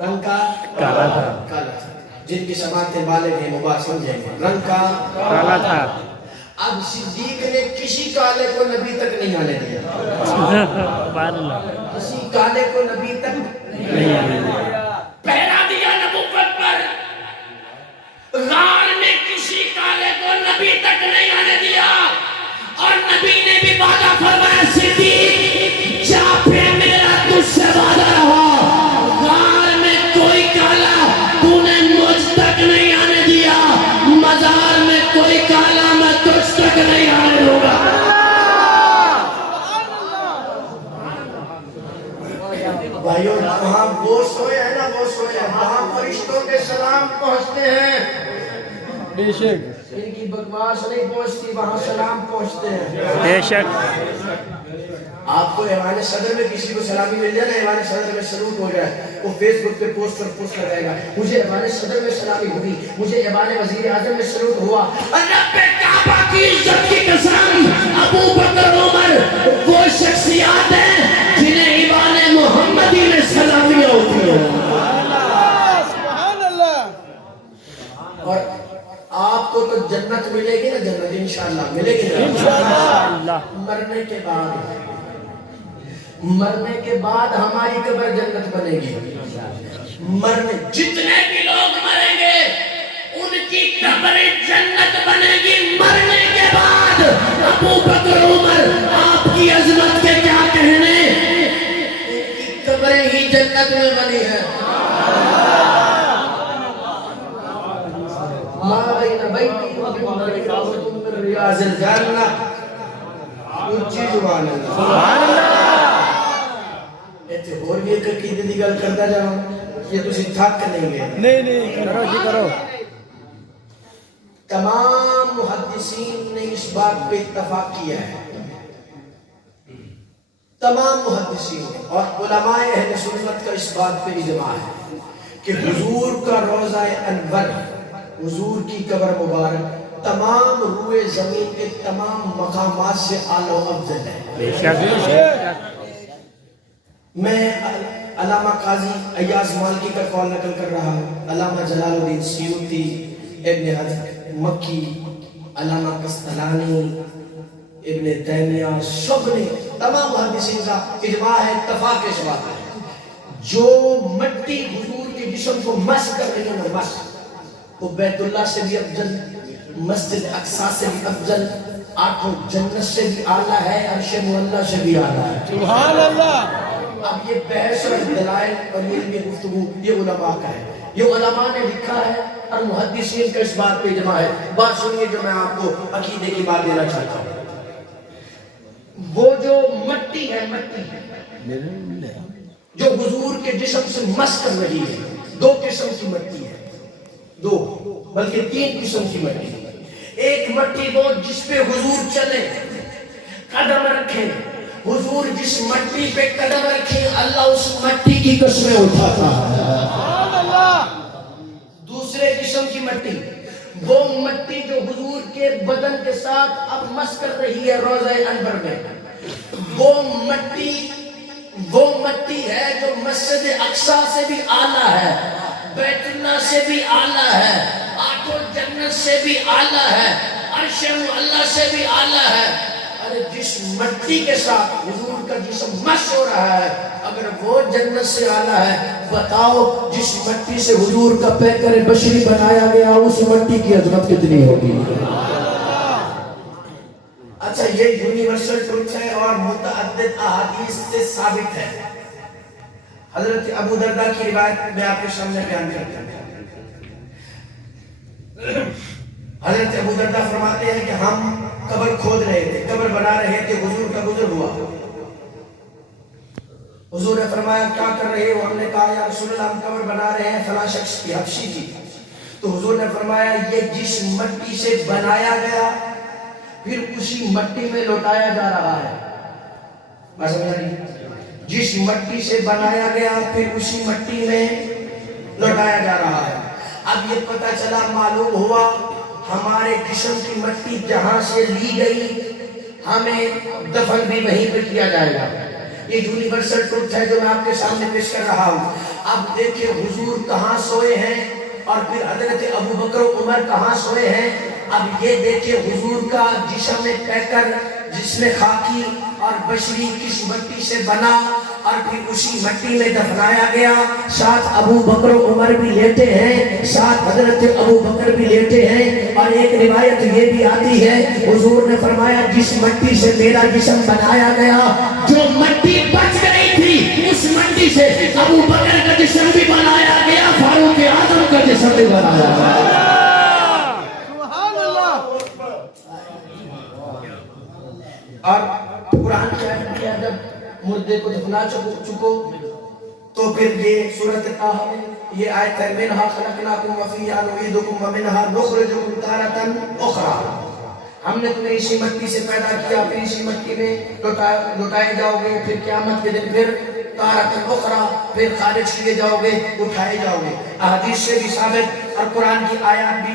رنگ کا کالا تھا کالا تھا. جن کی سماعتیں بالغ ہیں وہ بات سمجھیں گے. رنگ کا کالا تھا اب صدیق نے کسی کالے کو نبی تک نہیں آنے دیا. سبحان اللہ کسی کالے کو نبی تک نہیں آنے دیا. پہنا دیا نبوت پر. غار میں کسی کالے کو نبی تک نہیں آنے دیا. اور نبی نے بھی وعدہ فرمایا صدیق جا پہ میرا تجھ سے وعدہ رہا. غار میں کوئی کالا تو نے مجھ تک نہیں آنے دیا. مزار میں کوئی کالا میں تجھ تک نہیں آنے دوں گا. بھائیوں وہاں وہ سوئے ہیں نا وہ سوئے ہیں وہاں فرشتوں کے سلام پہنچتے ہیں. ان کی بکواس نہیں پہنچتی وہاں سلام پہنچتے ہیں. بے شک آپ کو ایوان صدر میں کسی کو سلامی مل جائے نا ایوان صدر میں سلوٹ ہو جائے وہ فیس بک پہ پوسٹ کرے گا مجھے ایوان صدر میں سلامی ہوئی مجھے ایوان وزیر اعظم میں سلوٹ ہوا. رب کعبہ کی عزت کی قسم ابو بکر عمر وہ شخصیات ہیں جنہیں ایوان محمدی میں سلامیاں ہوتی ہیں. اور آپ کو تو جنت ملے گی نا جنت انشاءاللہ ملے گی نا اللہ مرنے کے بعد ہماری قبر جنت بنے گی. جتنے بھی لوگ مریں گے ان کی قبریں جنت بنے گی. مرنے کے بعد ابو بکر عمر آپ کی عظمت کے کیا کہنے ان کی قبریں ہی جنت میں بنی ہیں. ما بین بیتی و منبری روضۃ من ریاض الجنہ. اونچی زبان اللہ ایتھے اور بھی ایک عقیدے دی گل کردا جاواں یہ تسی تھک نہیں گے. نہیں کرو جی کرو. تمام محدثین نے اس بات پہ اتفاق کیا ہے تمام محدثین اور علماء اہل سنت کا اس بات پہ اجماع ہے کہ حضور کا روضہ انور حضور کی قبر مبارک تمام روئے زمین کے تمام مقامات سے اعلیٰ و افضل ہے. بے شک میں علامہ قاضی ایاز مالکی کا قول نقل کر رہا ہوں. علامہ جلال الدین سیوطی ابن حجر مکی علامہ قسطلانی ابن تیمیہ سب نے تمام محدثین کا اجماع ہے اتفاق اس بات ہے جو مٹی حضور کے جسم کو مس کر رہی ہے مس وہ بیت اللہ سے بھی افضل مسجد اقصی سے بھی افضل آٹھوں جنت سے بھی اعلیٰ ہے عرش معلیٰ سے بھی اعلیٰ ہے. سبحان اللہ. اب یہ بحث اور دلائل اور علمی گفتگو یہ علماء کا ہے یہ علماء نے لکھا ہے اور محدثین کا اس بات پہ اجماع ہے. بات سنیے جو میں آپ کو عقیدے کی بات دینا چاہتا ہوں. وہ جو مٹی ہے مٹی جو حضور کے جسم سے مس کر رہی ہے دو قسم کی مٹی ہے دو بلکہ تین قسم کی مٹی. ایک مٹی وہ جس پہ حضور چلے قدم رکھیں حضور جس مٹی پہ قدم رکھیں اللہ اس مٹی کی قسمیں اٹھاتا ہے. دوسرے قسم کی مٹی وہ مٹی جو حضور کے بدن کے ساتھ اب مس کر رہی ہے روضہ انور میں وہ مٹی ہے جو مسجد اقصی سے بھی اعلیٰ ہے بیت اللہ سے بھی اعلیٰ ہے آٹھوں جنت سے بھی اعلیٰ ہے عرش معلیٰ سے بھی اعلیٰ ہے. ارے جس مٹی کے ساتھ حضور کا جسم مس ہو رہا ہے اگر وہ جنت سے اعلیٰ ہے بتاؤ جس مٹی سے حضور کا پیکر بشری بنایا گیا اس مٹی کی عظمت کتنی ہوگی. اچھا یہ یونیورسل ٹروتھ ہے اور متعدد احادیث سے ثابت ہے. حضرت ابو دردہ کی روایت میں آپ کے سامنے بیان کرتا ہوں. حضرت ابو دردہ فرماتے ہیں کہ ہم قبر کھود رہے تھے قبر بنا رہے تھے حضور کا گزر ہوا. حضور نے فرمایا کیا کر رہے ہو؟ ہم نے کہا یا رسول اللہ ہم قبر بنا رہے ہیں فلاں شخص کی حبشی کی. تو حضور نے فرمایا یہ جس مٹی سے بنایا گیا پھر اسی مٹی میں لوٹایا جا رہا ہے. بات سمجھ رہی؟ جس مٹی سے بنایا گیا پھر اسی مٹی میں لوٹایا جا رہا ہے. اب یہ پتہ چلا معلوم ہوا ہمارے جسم کی مٹی جہاں سے لی گئی ہمیں دفن بھی وہیں پہ کیا جائے گا. یہ یونیورسل ٹروتھ ہے جو میں آپ کے سامنے پیش کر رہا ہوں. اب دیکھیں حضور کہاں سوئے ہیں اور پھر حضرت ابو بکر و عمر کہاں سوئے ہیں. اب یہ دیکھیں حضور کا جسم میں پیکر جس میں خاکی اور بشری کس مٹی سے بنا اور پھر اسی مٹی میں دفنایا گیا. ساتھ ابو بکر و عمر بھی لیٹے ہیں, ساتھ حضرت ابو بکر بھی لیٹے ہیں. اور ایک روایت یہ بھی آتی ہے حضور نے فرمایا جس مٹی سے میرا جسم بنایا گیا, جو مٹی بچ گئی تھی اس مٹی سے ابو بکر کا جسم بھی بنایا گیا, فاروق اعظم کا جسم بھی بنایا گیا. اور قرآن کیا جب مردے کو دفنا چکو تو پھر یہ سورۃ طٰہٰ میں یہ آیت ہے منہا خلقناکم وفیہا نعیدکم ومنہا نخرجکم تارۃ اخری. ہم نے تمہیں اسی مٹی سے پیدا کیا, پھر اسی مٹی میں لوٹائے جاؤ گے, پھر قیامت کے دن پھر تارۃ اخری, پھر خارج کیے جاؤ گے, اٹھائے جاؤ گے. احادیث سے بھی ثابت اور قرآن کی آیت بھی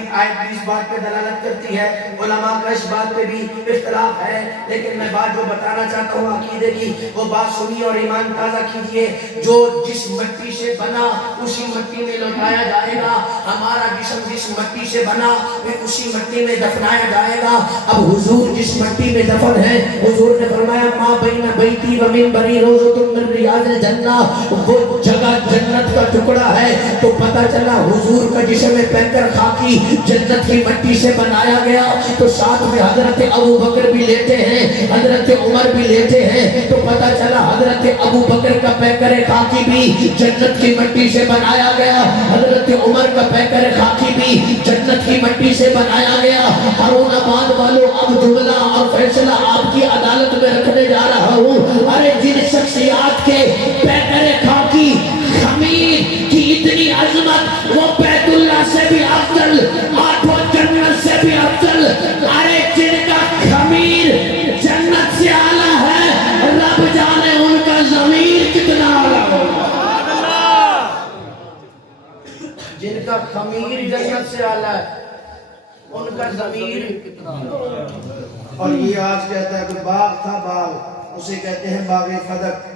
اس بات پہ دلالت کرتی ہے. علماء کا اس بات پہ بھی اختلاف ہے, لیکن میں بات جو بتانا چاہتا ہوں عقیدے کی وہ بات سنیے اور ایمان تازہ کیجئے. جو جس مٹی سے بنا اسی مٹی میں لوٹایا جائے گا. ہمارا جسم جس مٹی سے بنا پھر اسی مٹی میں دفنایا جائے گا. اب حضور جس مٹی میں دفن ہے, حضور نے فرمایا ما بین بیتی و منبری روضۃ من ریاض الجنہ, وہ جگہ جنت کا ٹکڑا ہے. تو پتہ چلا حضور کا جسم میں پیکر خاکی جنت کی مٹی سے بنایا گیا. تو ساتھ میں حضرت ابو بکر بھی لیتے ہیں, حضرت عمر بھی لیتے ہیں. تو پتہ چلا حضرت ابو بکر کا پیکر خاکی بھی جنت کی مٹی سے بنایا گیا, حضرت عمر کا پیکر خاکی بھی جنت کی مٹی سے بنایا گیا. ہارون آباد والوں اب جملہ اور فیصلہ آپ کی عدالت میں رکھنے جا رہا ہوں. ارے جن شخصیات کے پیکر خاکی خمیر کی اتنی عظمت, وہ بیت اللہ سے بھی افضل, آٹھوں جنت سے بھی افضل, ارے جن کا خمیر جنت سے اعلیٰ ہے, رب جانے ان کا ضمیر کتنا اعلیٰ ہوگا. جن کا خمیر جنت سے اعلیٰ ہے ان کا ضمیر کتنا. اور یہ آج کہتا ہے کہ باغ تھا باغ, اسے کہتے ہیں باغ فدق,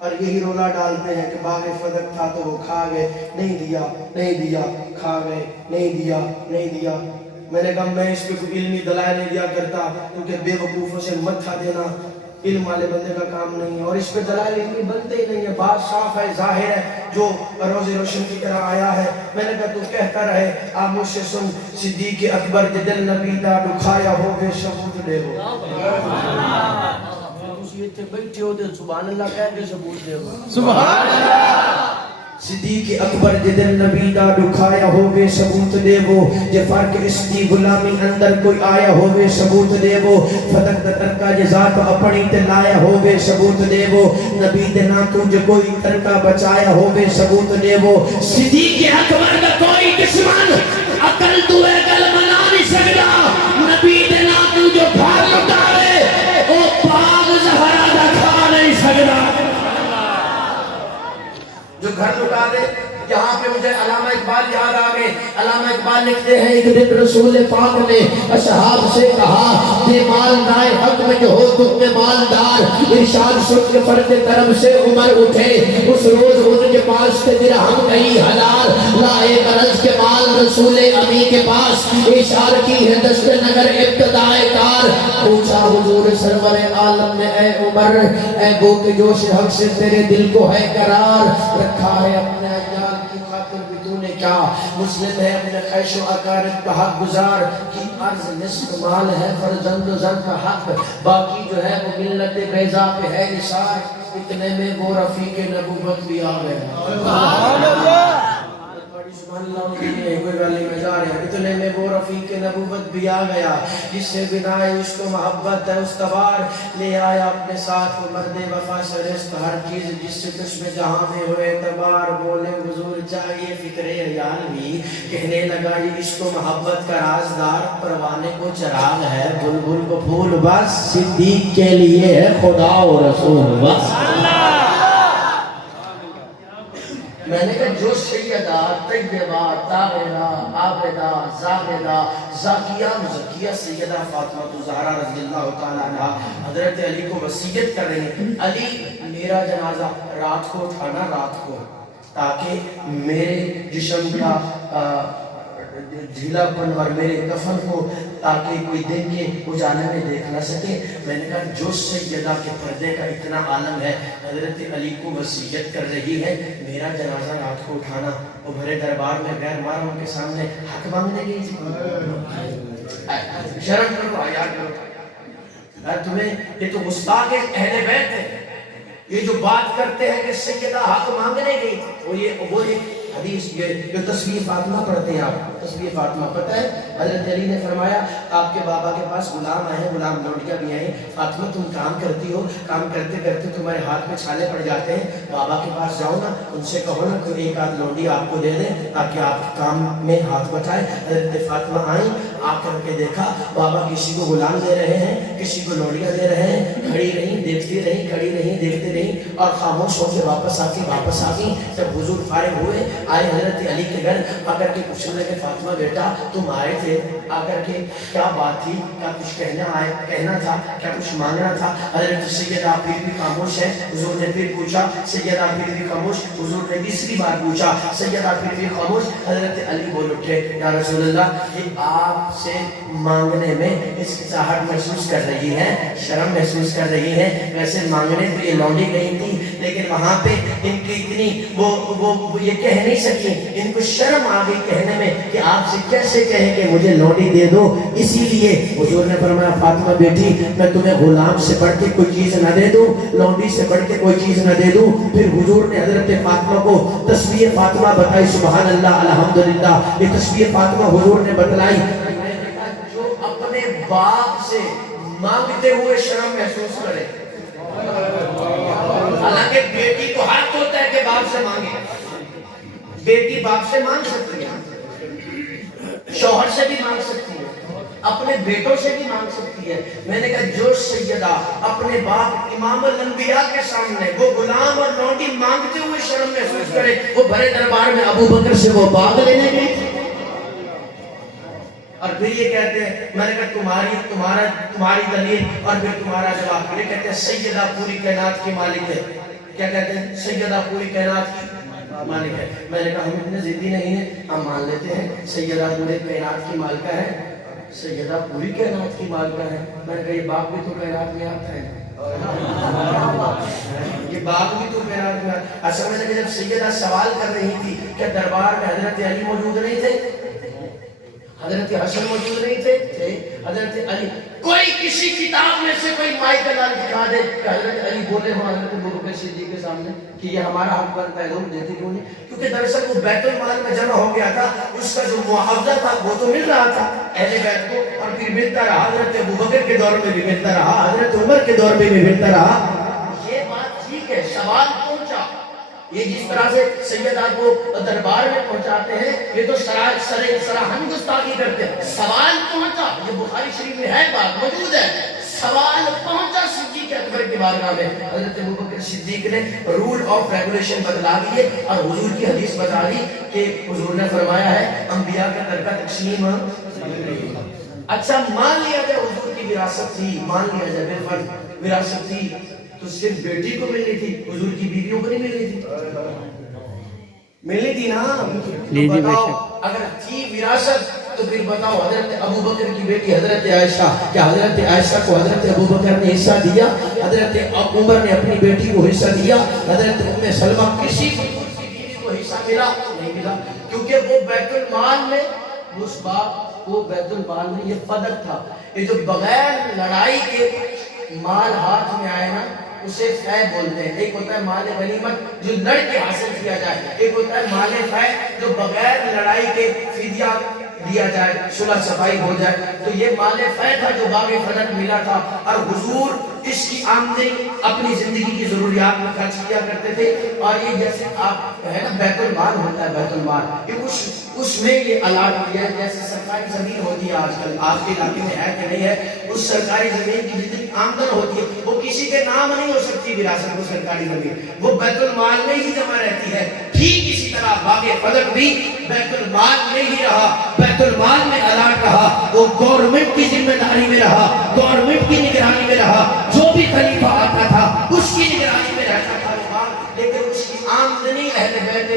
اور یہی رولا ڈالتے ہیں کہ باغ فدق تھا تو وہ کھا گئے, نہیں دیا نہیں دیا, کھا گئے نہیں دیا نہیں دیا. میں نے کہا میں اس پہ کوئی علمی دلائل نہیں دیا کرتا, کیونکہ بے وقوفوں سے متھا دینا علم والے بندے کا کام نہیں ہے, اور اس پہ دلائل علمی بنتے ہی نہیں ہے. بات صاف ہے, ظاہر ہے, جو روز روشن کی طرح آیا ہے. میں نے کہا تو کہتا رہے, آپ مجھ سے سن, صدیق اکبر دل نبی دا دکھایا ہو گے ثبوت دے ہو. تسی ایتھے بیٹھے ہو تے سبحان اللہ کہہ کے ثبوت دے ہو. سبحان اللہ. صدیق اکبر دل نبی دا دکھایا ہوگے ثبوت دے وہ, جے فرق اس دی غلامی اندر کوئی آیا ہوگے ثبوت دے وہ, فتق دا ترکا جے ذات اپنی تے لایا ہوگے ثبوت دے وہ, نبی دے نا تجھے کوئی ترکا بچایا ہوگے ثبوت دے وہ. صدیق اکبر کا کوئی دشمن عقل دوے گل منا نہیں سکتا, نبی دے نا تجھے بھار لٹاوے او باغ زہرا دا کھا نہیں سکتا. جو گھر لٹا دے, یہاں پہ مجھے علامہ اقبال یاد آ گئے. علامہ اقبال لکھتے ہیں ایک دن رسول پاک نے اصحاب سے کہا کہ مالدار حق میں جو ہو تم میں مالدار. ارشاد سن کے فرد کرم سے عمر اٹھے, اس روز ان کے پاس کے درہم کئی ہزار, لائے غرض کے مال رسول امی کے پاس, اشار کی ہے دست نگر ابتدائے کار. پوچھا حضور سرور عالم نے اے عمر, اے گو کے جوش حق سے تیرے دل کو ہے قرار, رکھا ہے اپنے اجال کی خاطر بھی تو نے کیا, مسلم ہے اپنے خیش و اقارب کا حق گزار, کی عرض نصف مال ہے فرزند و زن کا حق, باقی جو ہے وہ ملت بیضا پہ ہے نثار. اتنے میں وہ رفیق نبوت بھی آ گئے. سبحان اللہ. سبحان اللہ. کوئی گالی میں جا رہے ہیں, اتنے میں وہ رفیق نبوت بھی آ گیا, جس سے بنا اس کو محبت ہے اس تبار, لے آیا اپنے ساتھ وہ مرد وفا سے رزق ہر چیز, جس سے چشم جہاں میں ہوئے تبار. بولے حضور چاہیے فکر عیال بھی, کہنے لگا یہ عشق و محبت کا رازدار, پروانے کو چراغ ہے بلبل کو پھول بس, صدیق کے لیے ہے خدا و رسول بس. میں نے کہا جو سیدہ طیبہ طاہرہ عابدہ زاہدہ زاکیہ مزکیہ سیدہ فاطمہ الزہرا رضی اللہ تعالیٰ عنہ حضرت علی کو وصیت کر رہی ہیں, علی میرا جنازہ رات کو اٹھانا, رات کو تاکہ میرے جسم کا ڈھیلا پن اور میرے کفن کو تاکہ کوئی دیکھ کے اجالے میں دیکھ نہ سکے. میں نے کہا جو سیدہ کے پردے کا اتنا عالم ہے, حضرت علی کو وصیت کر رہی ہے میرا جنازہ رات کو اٹھانا. وہ بھرے دربار میں غیر محرم کے سامنے حق مانگنے گئی تھی. شرم کرو, حیا کرو. تمہیں یہ تو گستاخ اہل بیت ہے, یہ جو بات کرتے ہیں کہ سیدہ حق مانگنے گئی تھی. وہ یہ حدیث جو تصویر فاطمہ پڑھتے ہیں آپ, تصویر فاطمہ پتہ ہے حضرت علی نے فرمایا آپ کے بابا کے پاس غلام آئے ہیں, غلام لوٹیاں بھی آئیں, فاطمہ تم کام کرتی ہو, کام کرتے کرتے تمہارے ہاتھ میں چھالے پڑ جاتے ہیں, بابا کے پاس جاؤ نا, ان سے کہو نا کہ ایک آدھ لونڈی آپ کو دے دیں تاکہ آپ کام میں ہاتھ بٹائیں. حضرت فاطمہ آئیں, آ کر کے دیکھا بابا کسی کو غلام دے رہے ہیں, کسی کو لوڈیاں دے رہے ہیں. کھڑی رہیں, دیکھتی رہیں, کھڑی رہیں, دیکھتی رہیں اور خاموش ہو کے واپس آ گئی. جب حضور فارغ ہوئے آئے حضرت علی کے گھر, آ کر کے پوچھنے لگے فاطمہ بیٹا تم آئے تھے, آ کر کے کیا بات تھی, کیا کچھ کہنا تھا, کیا کچھ مانگنا تھا. حضرت سیدہ پھر بھی خاموش ہے. حضور نے پھر پوچھا, سیدہ پھر بھی خاموش. حضور نے تیسری بار پوچھا, سیدہ پھر بھی خاموش. حضرت علی بول اٹھے یا رسول اللہ یہ آپ سے مانگنے میں ہچکچاہٹ محسوس کر رہی ہے, شرم محسوس کر رہی ہے. ویسے مانگنے تو یہ لونڈی گئی تھی لیکن وہاں پہ ان کی اتنی وہ یہ کہہ نہیں سکی, ان کو شرم آ گئی کہنے میں کہ آپ سے کیسے کہیں کہ مجھے لونڈی دے دو. اسی لیے حضور نے فرمایا فاطمہ بیٹی میں تمہیں غلام سے بڑھ کے کوئی چیز نہ دے دوں, لونڈی سے بڑھ کے کوئی چیز نہ دے دوں. پھر حضور نے حضرت فاطمہ کو تصویر فاطمہ بتائی. سبحان اللہ الحمدللہ, یہ تصویر فاطمہ حضور نے بتلائی. جو اپنے باپ سے مانگتے ہوئے شرم محسوس کرے, حالانکہ بیٹی کو حق ہوتا ہے کہ باپ سے مانگے, بیٹی باپ سے مانگ سکتی ہے, شوہر سے بھی مانگ سکتی ہے, اپنے بیٹوں سے بھی مانگ سکتی ہے. میں نے کہا جو سیدہ اپنے باپ امام الانبیاء کے سامنے وہ غلام اور لونڈی مانگتے ہوئے شرم محسوس کرے, وہ بڑے دربار میں ابو بکر سے وہ باغ لینے گئی تھی. اور پھر یہ کہتے ہیں, میں نے کہا تمہاری دلیل اور پھر تمہارا جواب. یہ کہتے ہیں سیدہ پوری کائنات کی مالک ہے. کیا کہتے ہیں, سیدہ پوری کائنات کی مالک ہے. میں نے کہا ہم اتنے ضدی نہیں ہیں, ہم مان لیتے ہیں سیدہ پوری کائنات کی مالکہ ہے, سیدہ پوری کائنات کی مالکہ ہے. میں نے کہا یہ باغ بھی تو کائنات میں آتا ہے, یہ باغ بھی تو کائنات میں آتا ہے. اچھا میں نے کہا جب سیدہ سوال کر رہی تھی کہ دربار میں حضرت علی موجود نہیں تھے, حضرت حسن موجود نہیں تھے, حضرت علی, کوئی کسی کتاب میں سے کوئی مائی کا نام دکھا دے کہ حضرت علی بولے ہوں حضرت ابوبکر صدیق کے سامنے کہ یہ ہمارا حق بنتا ہے, لوگ دیتے کیوں نہیں؟ کیونکہ دراصل وہ بیت المال میں جمع ہو گیا تھا, اس کا جو معاوضہ تھا وہ تو مل رہا تھا اہل بیت کو, اور پھر ملتا رہا. حضرت ابوبکر کے دور میں بھی ملتا رہا, حضرت عمر کے دور میں بھی ملتا رہا. یہ بات ٹھیک ہے, سوال پہنچا. یہ جس طرح سے سیدہ کو دربار میں پہنچاتے ہیں یہ تو سراہن گستاخی کرتے ہیں. سوال پہنچا, یہ بخاری شریف میں ہے, بات موجود ہے, سوال پہنچا صدیق اکبر کی بارگاہ میں. حضرت ابوبکر صدیق نے رول آف ریگولیشن بدلا دیے اور حضور کی حدیث بتا دی کہ حضور نے فرمایا ہے انبیاء کا ترکہ تقسیم. اچھا مان لیا جائے حضور کی وراثت تھی, مان لیا جائے بالفرض وراثت تھی, تو صرف بیٹی کو ملنی تھی, حضور کی بیویوں کو نہیں ملنی تھی, ملنی تھی نا. بتاؤ اگر تھی وراثت تو پھر بتاؤ حضرت ابوبکر کی بیٹی حضرت عائشہ, کیا حضرت عائشہ کو حضرت ابوبکر نے حصہ دیا؟ حضرت عمر نے اپنی بیٹی کو حصہ دیا؟ حضرت ام سلمہ کسی بیوی کو حصہ ملا نہیں ملا؟ کیونکہ وہ بیت المال میں, اس باپ کو بیت المال میں یہ پدک تھا. یہ جو بغیر لڑائی کے مال ہاتھ میں آئے نا اسے فے بولتے ہیں. ایک ہوتا ہے مال غنیمت جو لڑ کے حاصل کیا جائے, ایک ہوتا ہے مال فے جو بغیر لڑائی کے فدیہ دیا جائے, صلح صفائی ہو جائے. تو یہ مال فے تھا جو باغ فدق ملا تھا, اور حضور اس کی آمدنی اپنی زندگی کی ضروریات میں خرچ کیا کرتے تھے. اور یہ جیسے آپ ہے نا بیت المال ہوتا ہے, بیت المال کہ اس میں یہ الاٹ کیا ہے. جیسے سرکاری زمین ہوتی ہے آج کل, آپ کے علاقے میں ہے کہ نہیں ہے, اس سرکاری زمین کی جتنی آمدن ہوتی ہے وہ کسی کے نام نہیں ہو سکتی وراثت. وہ سرکاری زمین وہ بیت المال میں ہی جمع رہتی ہے. ٹھیک اسی طرح باغ فدق بھی بیت المال میں ہی رہا, بیت المال میں الاٹ رہا, وہ گورنمنٹ کی ذمہ داری میں رہا, گورنمنٹ کی نگرانی میں رہا. جو بھی خلیفہ آتا تھا اس کی نگرانی میں رہتا تھا وہ باغ, لیکن اس کی آمدنی اہل بیت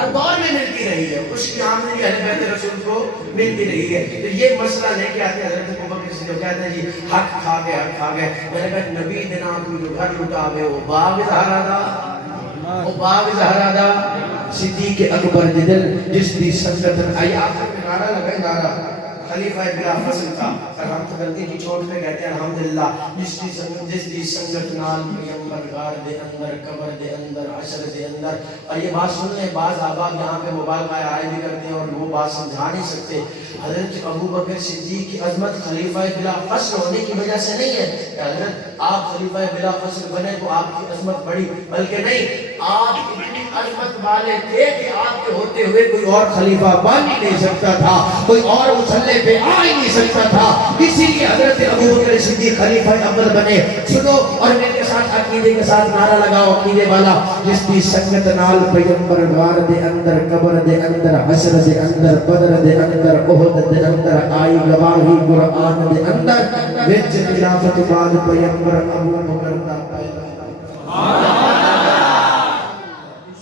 ہر دور میں ملتی رہی ہے، اس کی آمدنی اہل بیت رسول کو ملتی رہی ہے. تو یہ مسئلہ لے کے آتے ہیں حضرت ابوبکر صدیق کہتے ہیں جی حق کھا گئے. میں نے کہا نبی دینا تو جو گھر لٹاوے وہ باغ زہرا دا، وہ باغ زہرا دا. صدیق اکبر جدل جس دی سنگت آئی آخر میں نعرہ لگائے، نعرہ خلیفہ بلا فصل کا رحمت غلطی کی چھوٹ پہ کہتے ہیں الحمدللہ جس دی سنگت نال پیغمبر غار دے اندر قبر دے اندر عشر دے اندر. اور یہ بات سن لیں، بعض احباب یہاں پہ موبائل کا آئے بھی کرتے ہیں اور وہ بات سمجھا نہیں سکتے. حضرت ابوبکر صدیق کی عظمت خلیفہ بلا فصل ہونے کی وجہ سے نہیں ہے کہ حضرت آپ خلیفہ بلا فصل بنے تو آپ کی عظمت بڑی، بلکہ نہیں، آپ اتنی عظمت والے تھے کہ آپ کے ہوتے ہوئے کوئی اور خلیفہ بن ہی نہیں سکتا تھا، کوئی اور مسلح پہ آ ہی نہیں سکتا تھا. اسی لیے حضرت ابوبکر صدیق خلیفہ اول بنے. سنو اور میرے ساتھ عقیدے کے ساتھ نعرہ لگاؤ عقیدے والا. جس کی سنگت نال پیغمبر غار دے اندر قبر دے اندر حشر دے اندر بدر دے اندر احد دے اندر آئی گواہی قرآن دے اندر وچ خلافت بعد پیغمبر ابوبکر دا پہلا.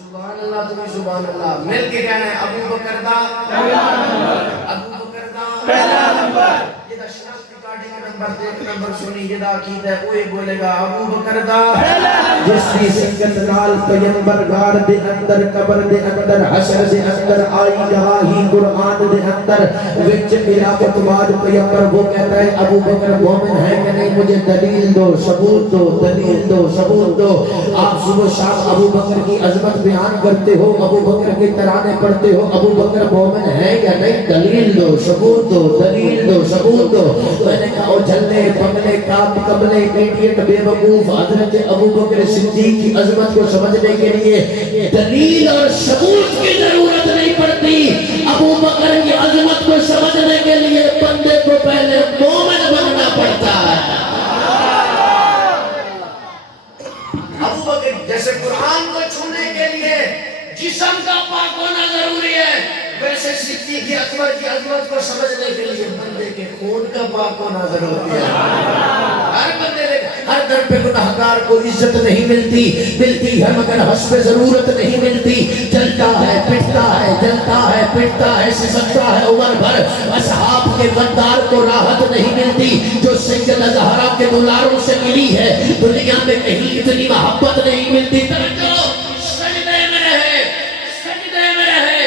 سبحان اللہ، تمہیں سبحان اللہ مل کے کہنا ہے ابوبکر دا پہلا نمبر، ابوبکر دا پہلا نمبر. یہ دا شناختی کارڈ کا نمبر دیکھ نمبر سنی یہ دا عقیدہ ہے اوے بولے گا ابوبکر دا پہلا نمبر. جس کی سنگت نال پیغمبر غار دے اندر قبر دے اندر حشر دے اندر آئی گواہی قرآن دے اندر وچ خلافت بعد پیغمبر. وہ کہتا ہے ابوبکر مومن ہے کہ نہیں، مجھے دلیل دو، ثبوت دو، دلیل دو، ثبوت دو. آپ صبح شام ابوبکر کی عظمت بیان کرتے ہو، ابوبکر کے ترانے پڑھتے ہو، ابوبکر مومن ہے یا نہیں، دلیل دو، ثبوت دو، دلیل دو، ثبوت دو. میں نے کہا او جھلے بنگلے کام قبلے ایڈیٹ بے وقوف، حضرت ابوبکر صدیق کی عظمت کو سمجھنے کے لیے دلیل اور ثبوت کی ضرورت نہیں پڑتی. ابوبکر کی عظمت کو سمجھنے کے لیے بندے کو پہلے مومن بننا پڑتا ہے. ابوبکر جیسے قرآن کو چھونے کے لیے جسم کا پاک ہونا ضروری ہے، ویسے صدیق اکبر کی عظمت کو سمجھنے کے لیے بندے کے خون کا پاک ہونا ضروری ہے. ہر بندے ہر در پہ گناہگار کو عزت نہیں ملتی ہے مگر حسب ضرورت نہیں ملتی. جلتا ہے پٹتا ہے، جلتا ہے پٹتا ہے، سسکتا ہے عمر بھر. اصحاب کے غدار کو راحت نہیں ملتی جو سید زہرا کے دلاروں سے ملی ہے. دنیا میں کہیں اتنی محبت نہیں ملتی. توجہ، سجدے میں رہے، سجدے میں رہے،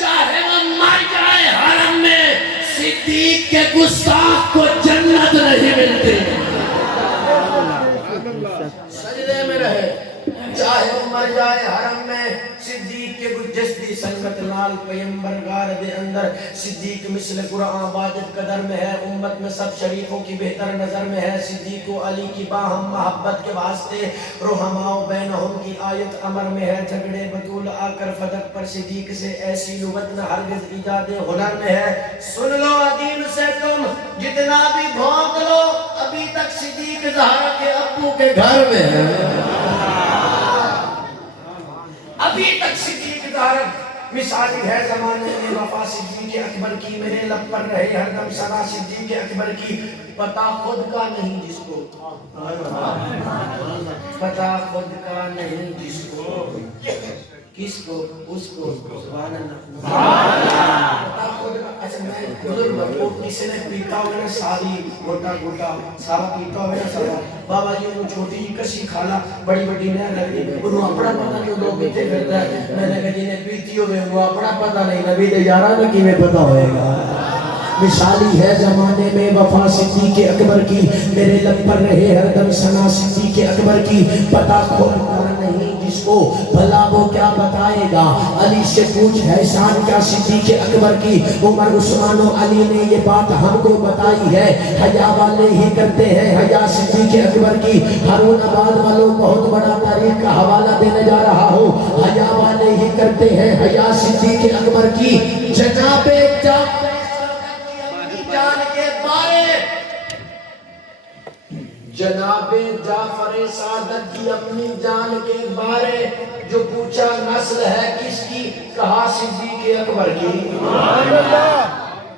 چاہے وہ مر جائے حرم میں، صدیق کے گستاخ کو جنت نہیں ملتی. سجدے میں رہے چاہے وہ مر جائے حرم میں، صدیق کے جس دی سنگت نال پیغمبر غار دے اندر. صدیق مثل قرآن واجب قدر میں ہے، امت میں سب شریفوں کی بہتر نظر میں ہے. صدیق و علی کی باہم محبت کے واسطے رحماؤ بینہم کی آیت امر میں ہے. جھگڑے بطول آ کر فدق پر صدیق سے ایسی لغت نہ ہرگز ایجاد ہنر میں ہے. سن لو عدیم سے تم جتنا بھی بھونک لو، ابھی تک صدیق زہرا کے ابو کے گھر میں ہے. ابھی تک صدیق زہرا مثالی ہے زمانے میں. وفا صدیق اکبر کی میرے لب پر رہے ہر دم سنا صدیق اکبر کی. پتا خود کا نہیں جس کو، پتا خود کا نہیں جس کو، کس کو، اس کو. سبحان اللہ، پتا خود کا. اچھا میں بزرگ وہ کسی نے پیتا ہوئے نا ساری گھوٹا گھوٹا سارا پیتا ہوئے نا سارا بابا جی انہوں چھوٹی جی کسی کھالا بڑی بڑی نہیں لگی انہوں اپنا پتا نہیں لوگ پیتے پھرتا ہے. میں نے کہا جی نے پیتی ہوئے انہوں اپنا پتا نہیں، نبی دے یارہ میں کی میں پتا ہوئے گا. مثالی ہے زمانے میں وفا صدیق اکبر کی، میرے لب پر رہے ہر دم سنا صدیق اکبر کی. پتا خود کا نہیں جس کو، بھلا وہ کیا بتائے گا. علی سے پوچھ احسان کیا صدیق اکبر کی. عمر عثمان و علی نے یہ بات ہم کو بتائی ہے، حیا والے ہی کرتے ہیں حیا صدیق اکبر کی. ہارون آباد والوں بہت بڑا تاریخ کا حوالہ دینے جا رہا ہوں. حیا والے ہی کرتے ہیں حیا صدیق اکبر کی. جناب جان کے بارے، جناب جعفر سعادت کی اپنی جان کے بارے جو پوچھا نسل ہے کس کی، کہا صدیق اکبر کی.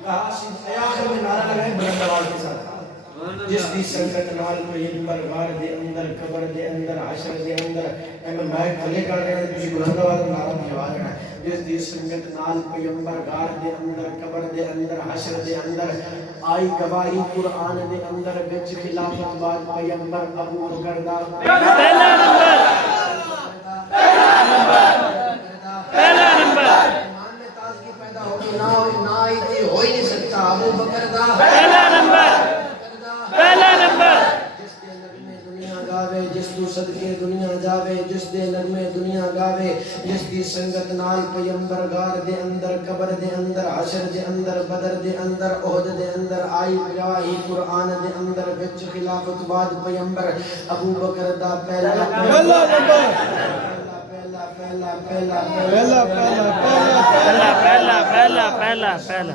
کہا صدیق. آخر میں نعرہ لگائے بلند آواز کے ساتھ. جس کی سنگت نال پیغمبر غار دے اندر قبر دے اندر حشر دے اندر. میں مائک تھلے کر رہے ہیں، کسی بلند آواز میں نعرہ کی آواز ہے. جس دی سنگت نال پیمبر غار دے اندر قبر دے اندر حشر دے اندر آئی گواہی قرآن دے اندر وچ خلافت بعد پیمبر ابو بکر دا پہلا نمبر ایمان میں تازگی پیدا ہوگی نہ آئی تھی ہو ہی نہیں سکتا ابو بکر دا پہلا نمبر جس دے نغمے دنیا گاوے جس تو صدقے دنیا جاوے جس دے نغمے دنیا گاوے جس دی سنگت نال پیمبر غار دے اندر قبر دے اندر حشر دے اندر بدر دے اندر احد دے اندر آئی گواہی قرآن دے اندر وچ خلافت بعد پیمبر ابو بکر دا پہلا شان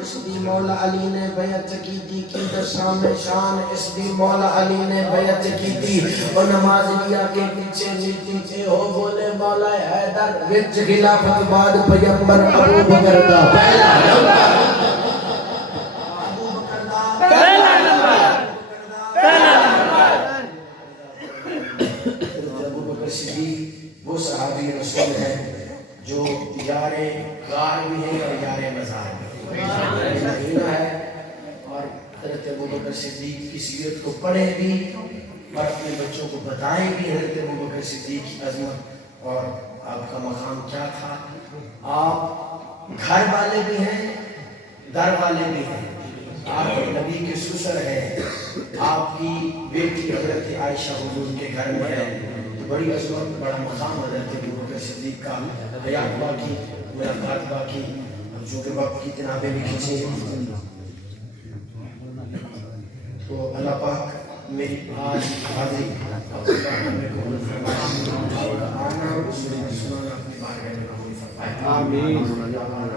اس دی مولا علی نے بیعت کی تھی کی دشام شان اس دی مولا علی نے بیعت کی تھی اور نماز لیا کے پیچھے نیتی تھے ہو بولے مولا حیدر وچ خلافت بعد پیمبر ابو بکر دا پہلا نمبر ابو بکر دا پہلا نمبر ابو بکر صدیق وہ صحابی رسول ہے جو یار غار بھی ہے اور یار مزار بھی مدینہ ہے اور حضرت ابو بکر صدیق کی سیرت کو پڑھیں بھی اور اپنے بچوں کو بتائیں بھی حضرت ابو بکر صدیق کی عظمت اور آپ کا مقام کیا تھا. آپ گھر والے بھی ہیں در والے بھی ہیں. آپ نبی کے سسر ہیں. آپ کی بیٹی حضرت عائشہ حضور کے گھر میں ہے. بڑی عظمت بڑا مقام حضرت ابو بکر صدیق کا حیات باقی ملاقات باقی جو کہ وقت کی تنابیں بھی کھینچے. تو اللہ پاک میری آج حاضری اپنے بارگاہ میں قبول فرمائے. آنا اور سنانا اپنی بارگاہ میں قبول فرمائے. آمین.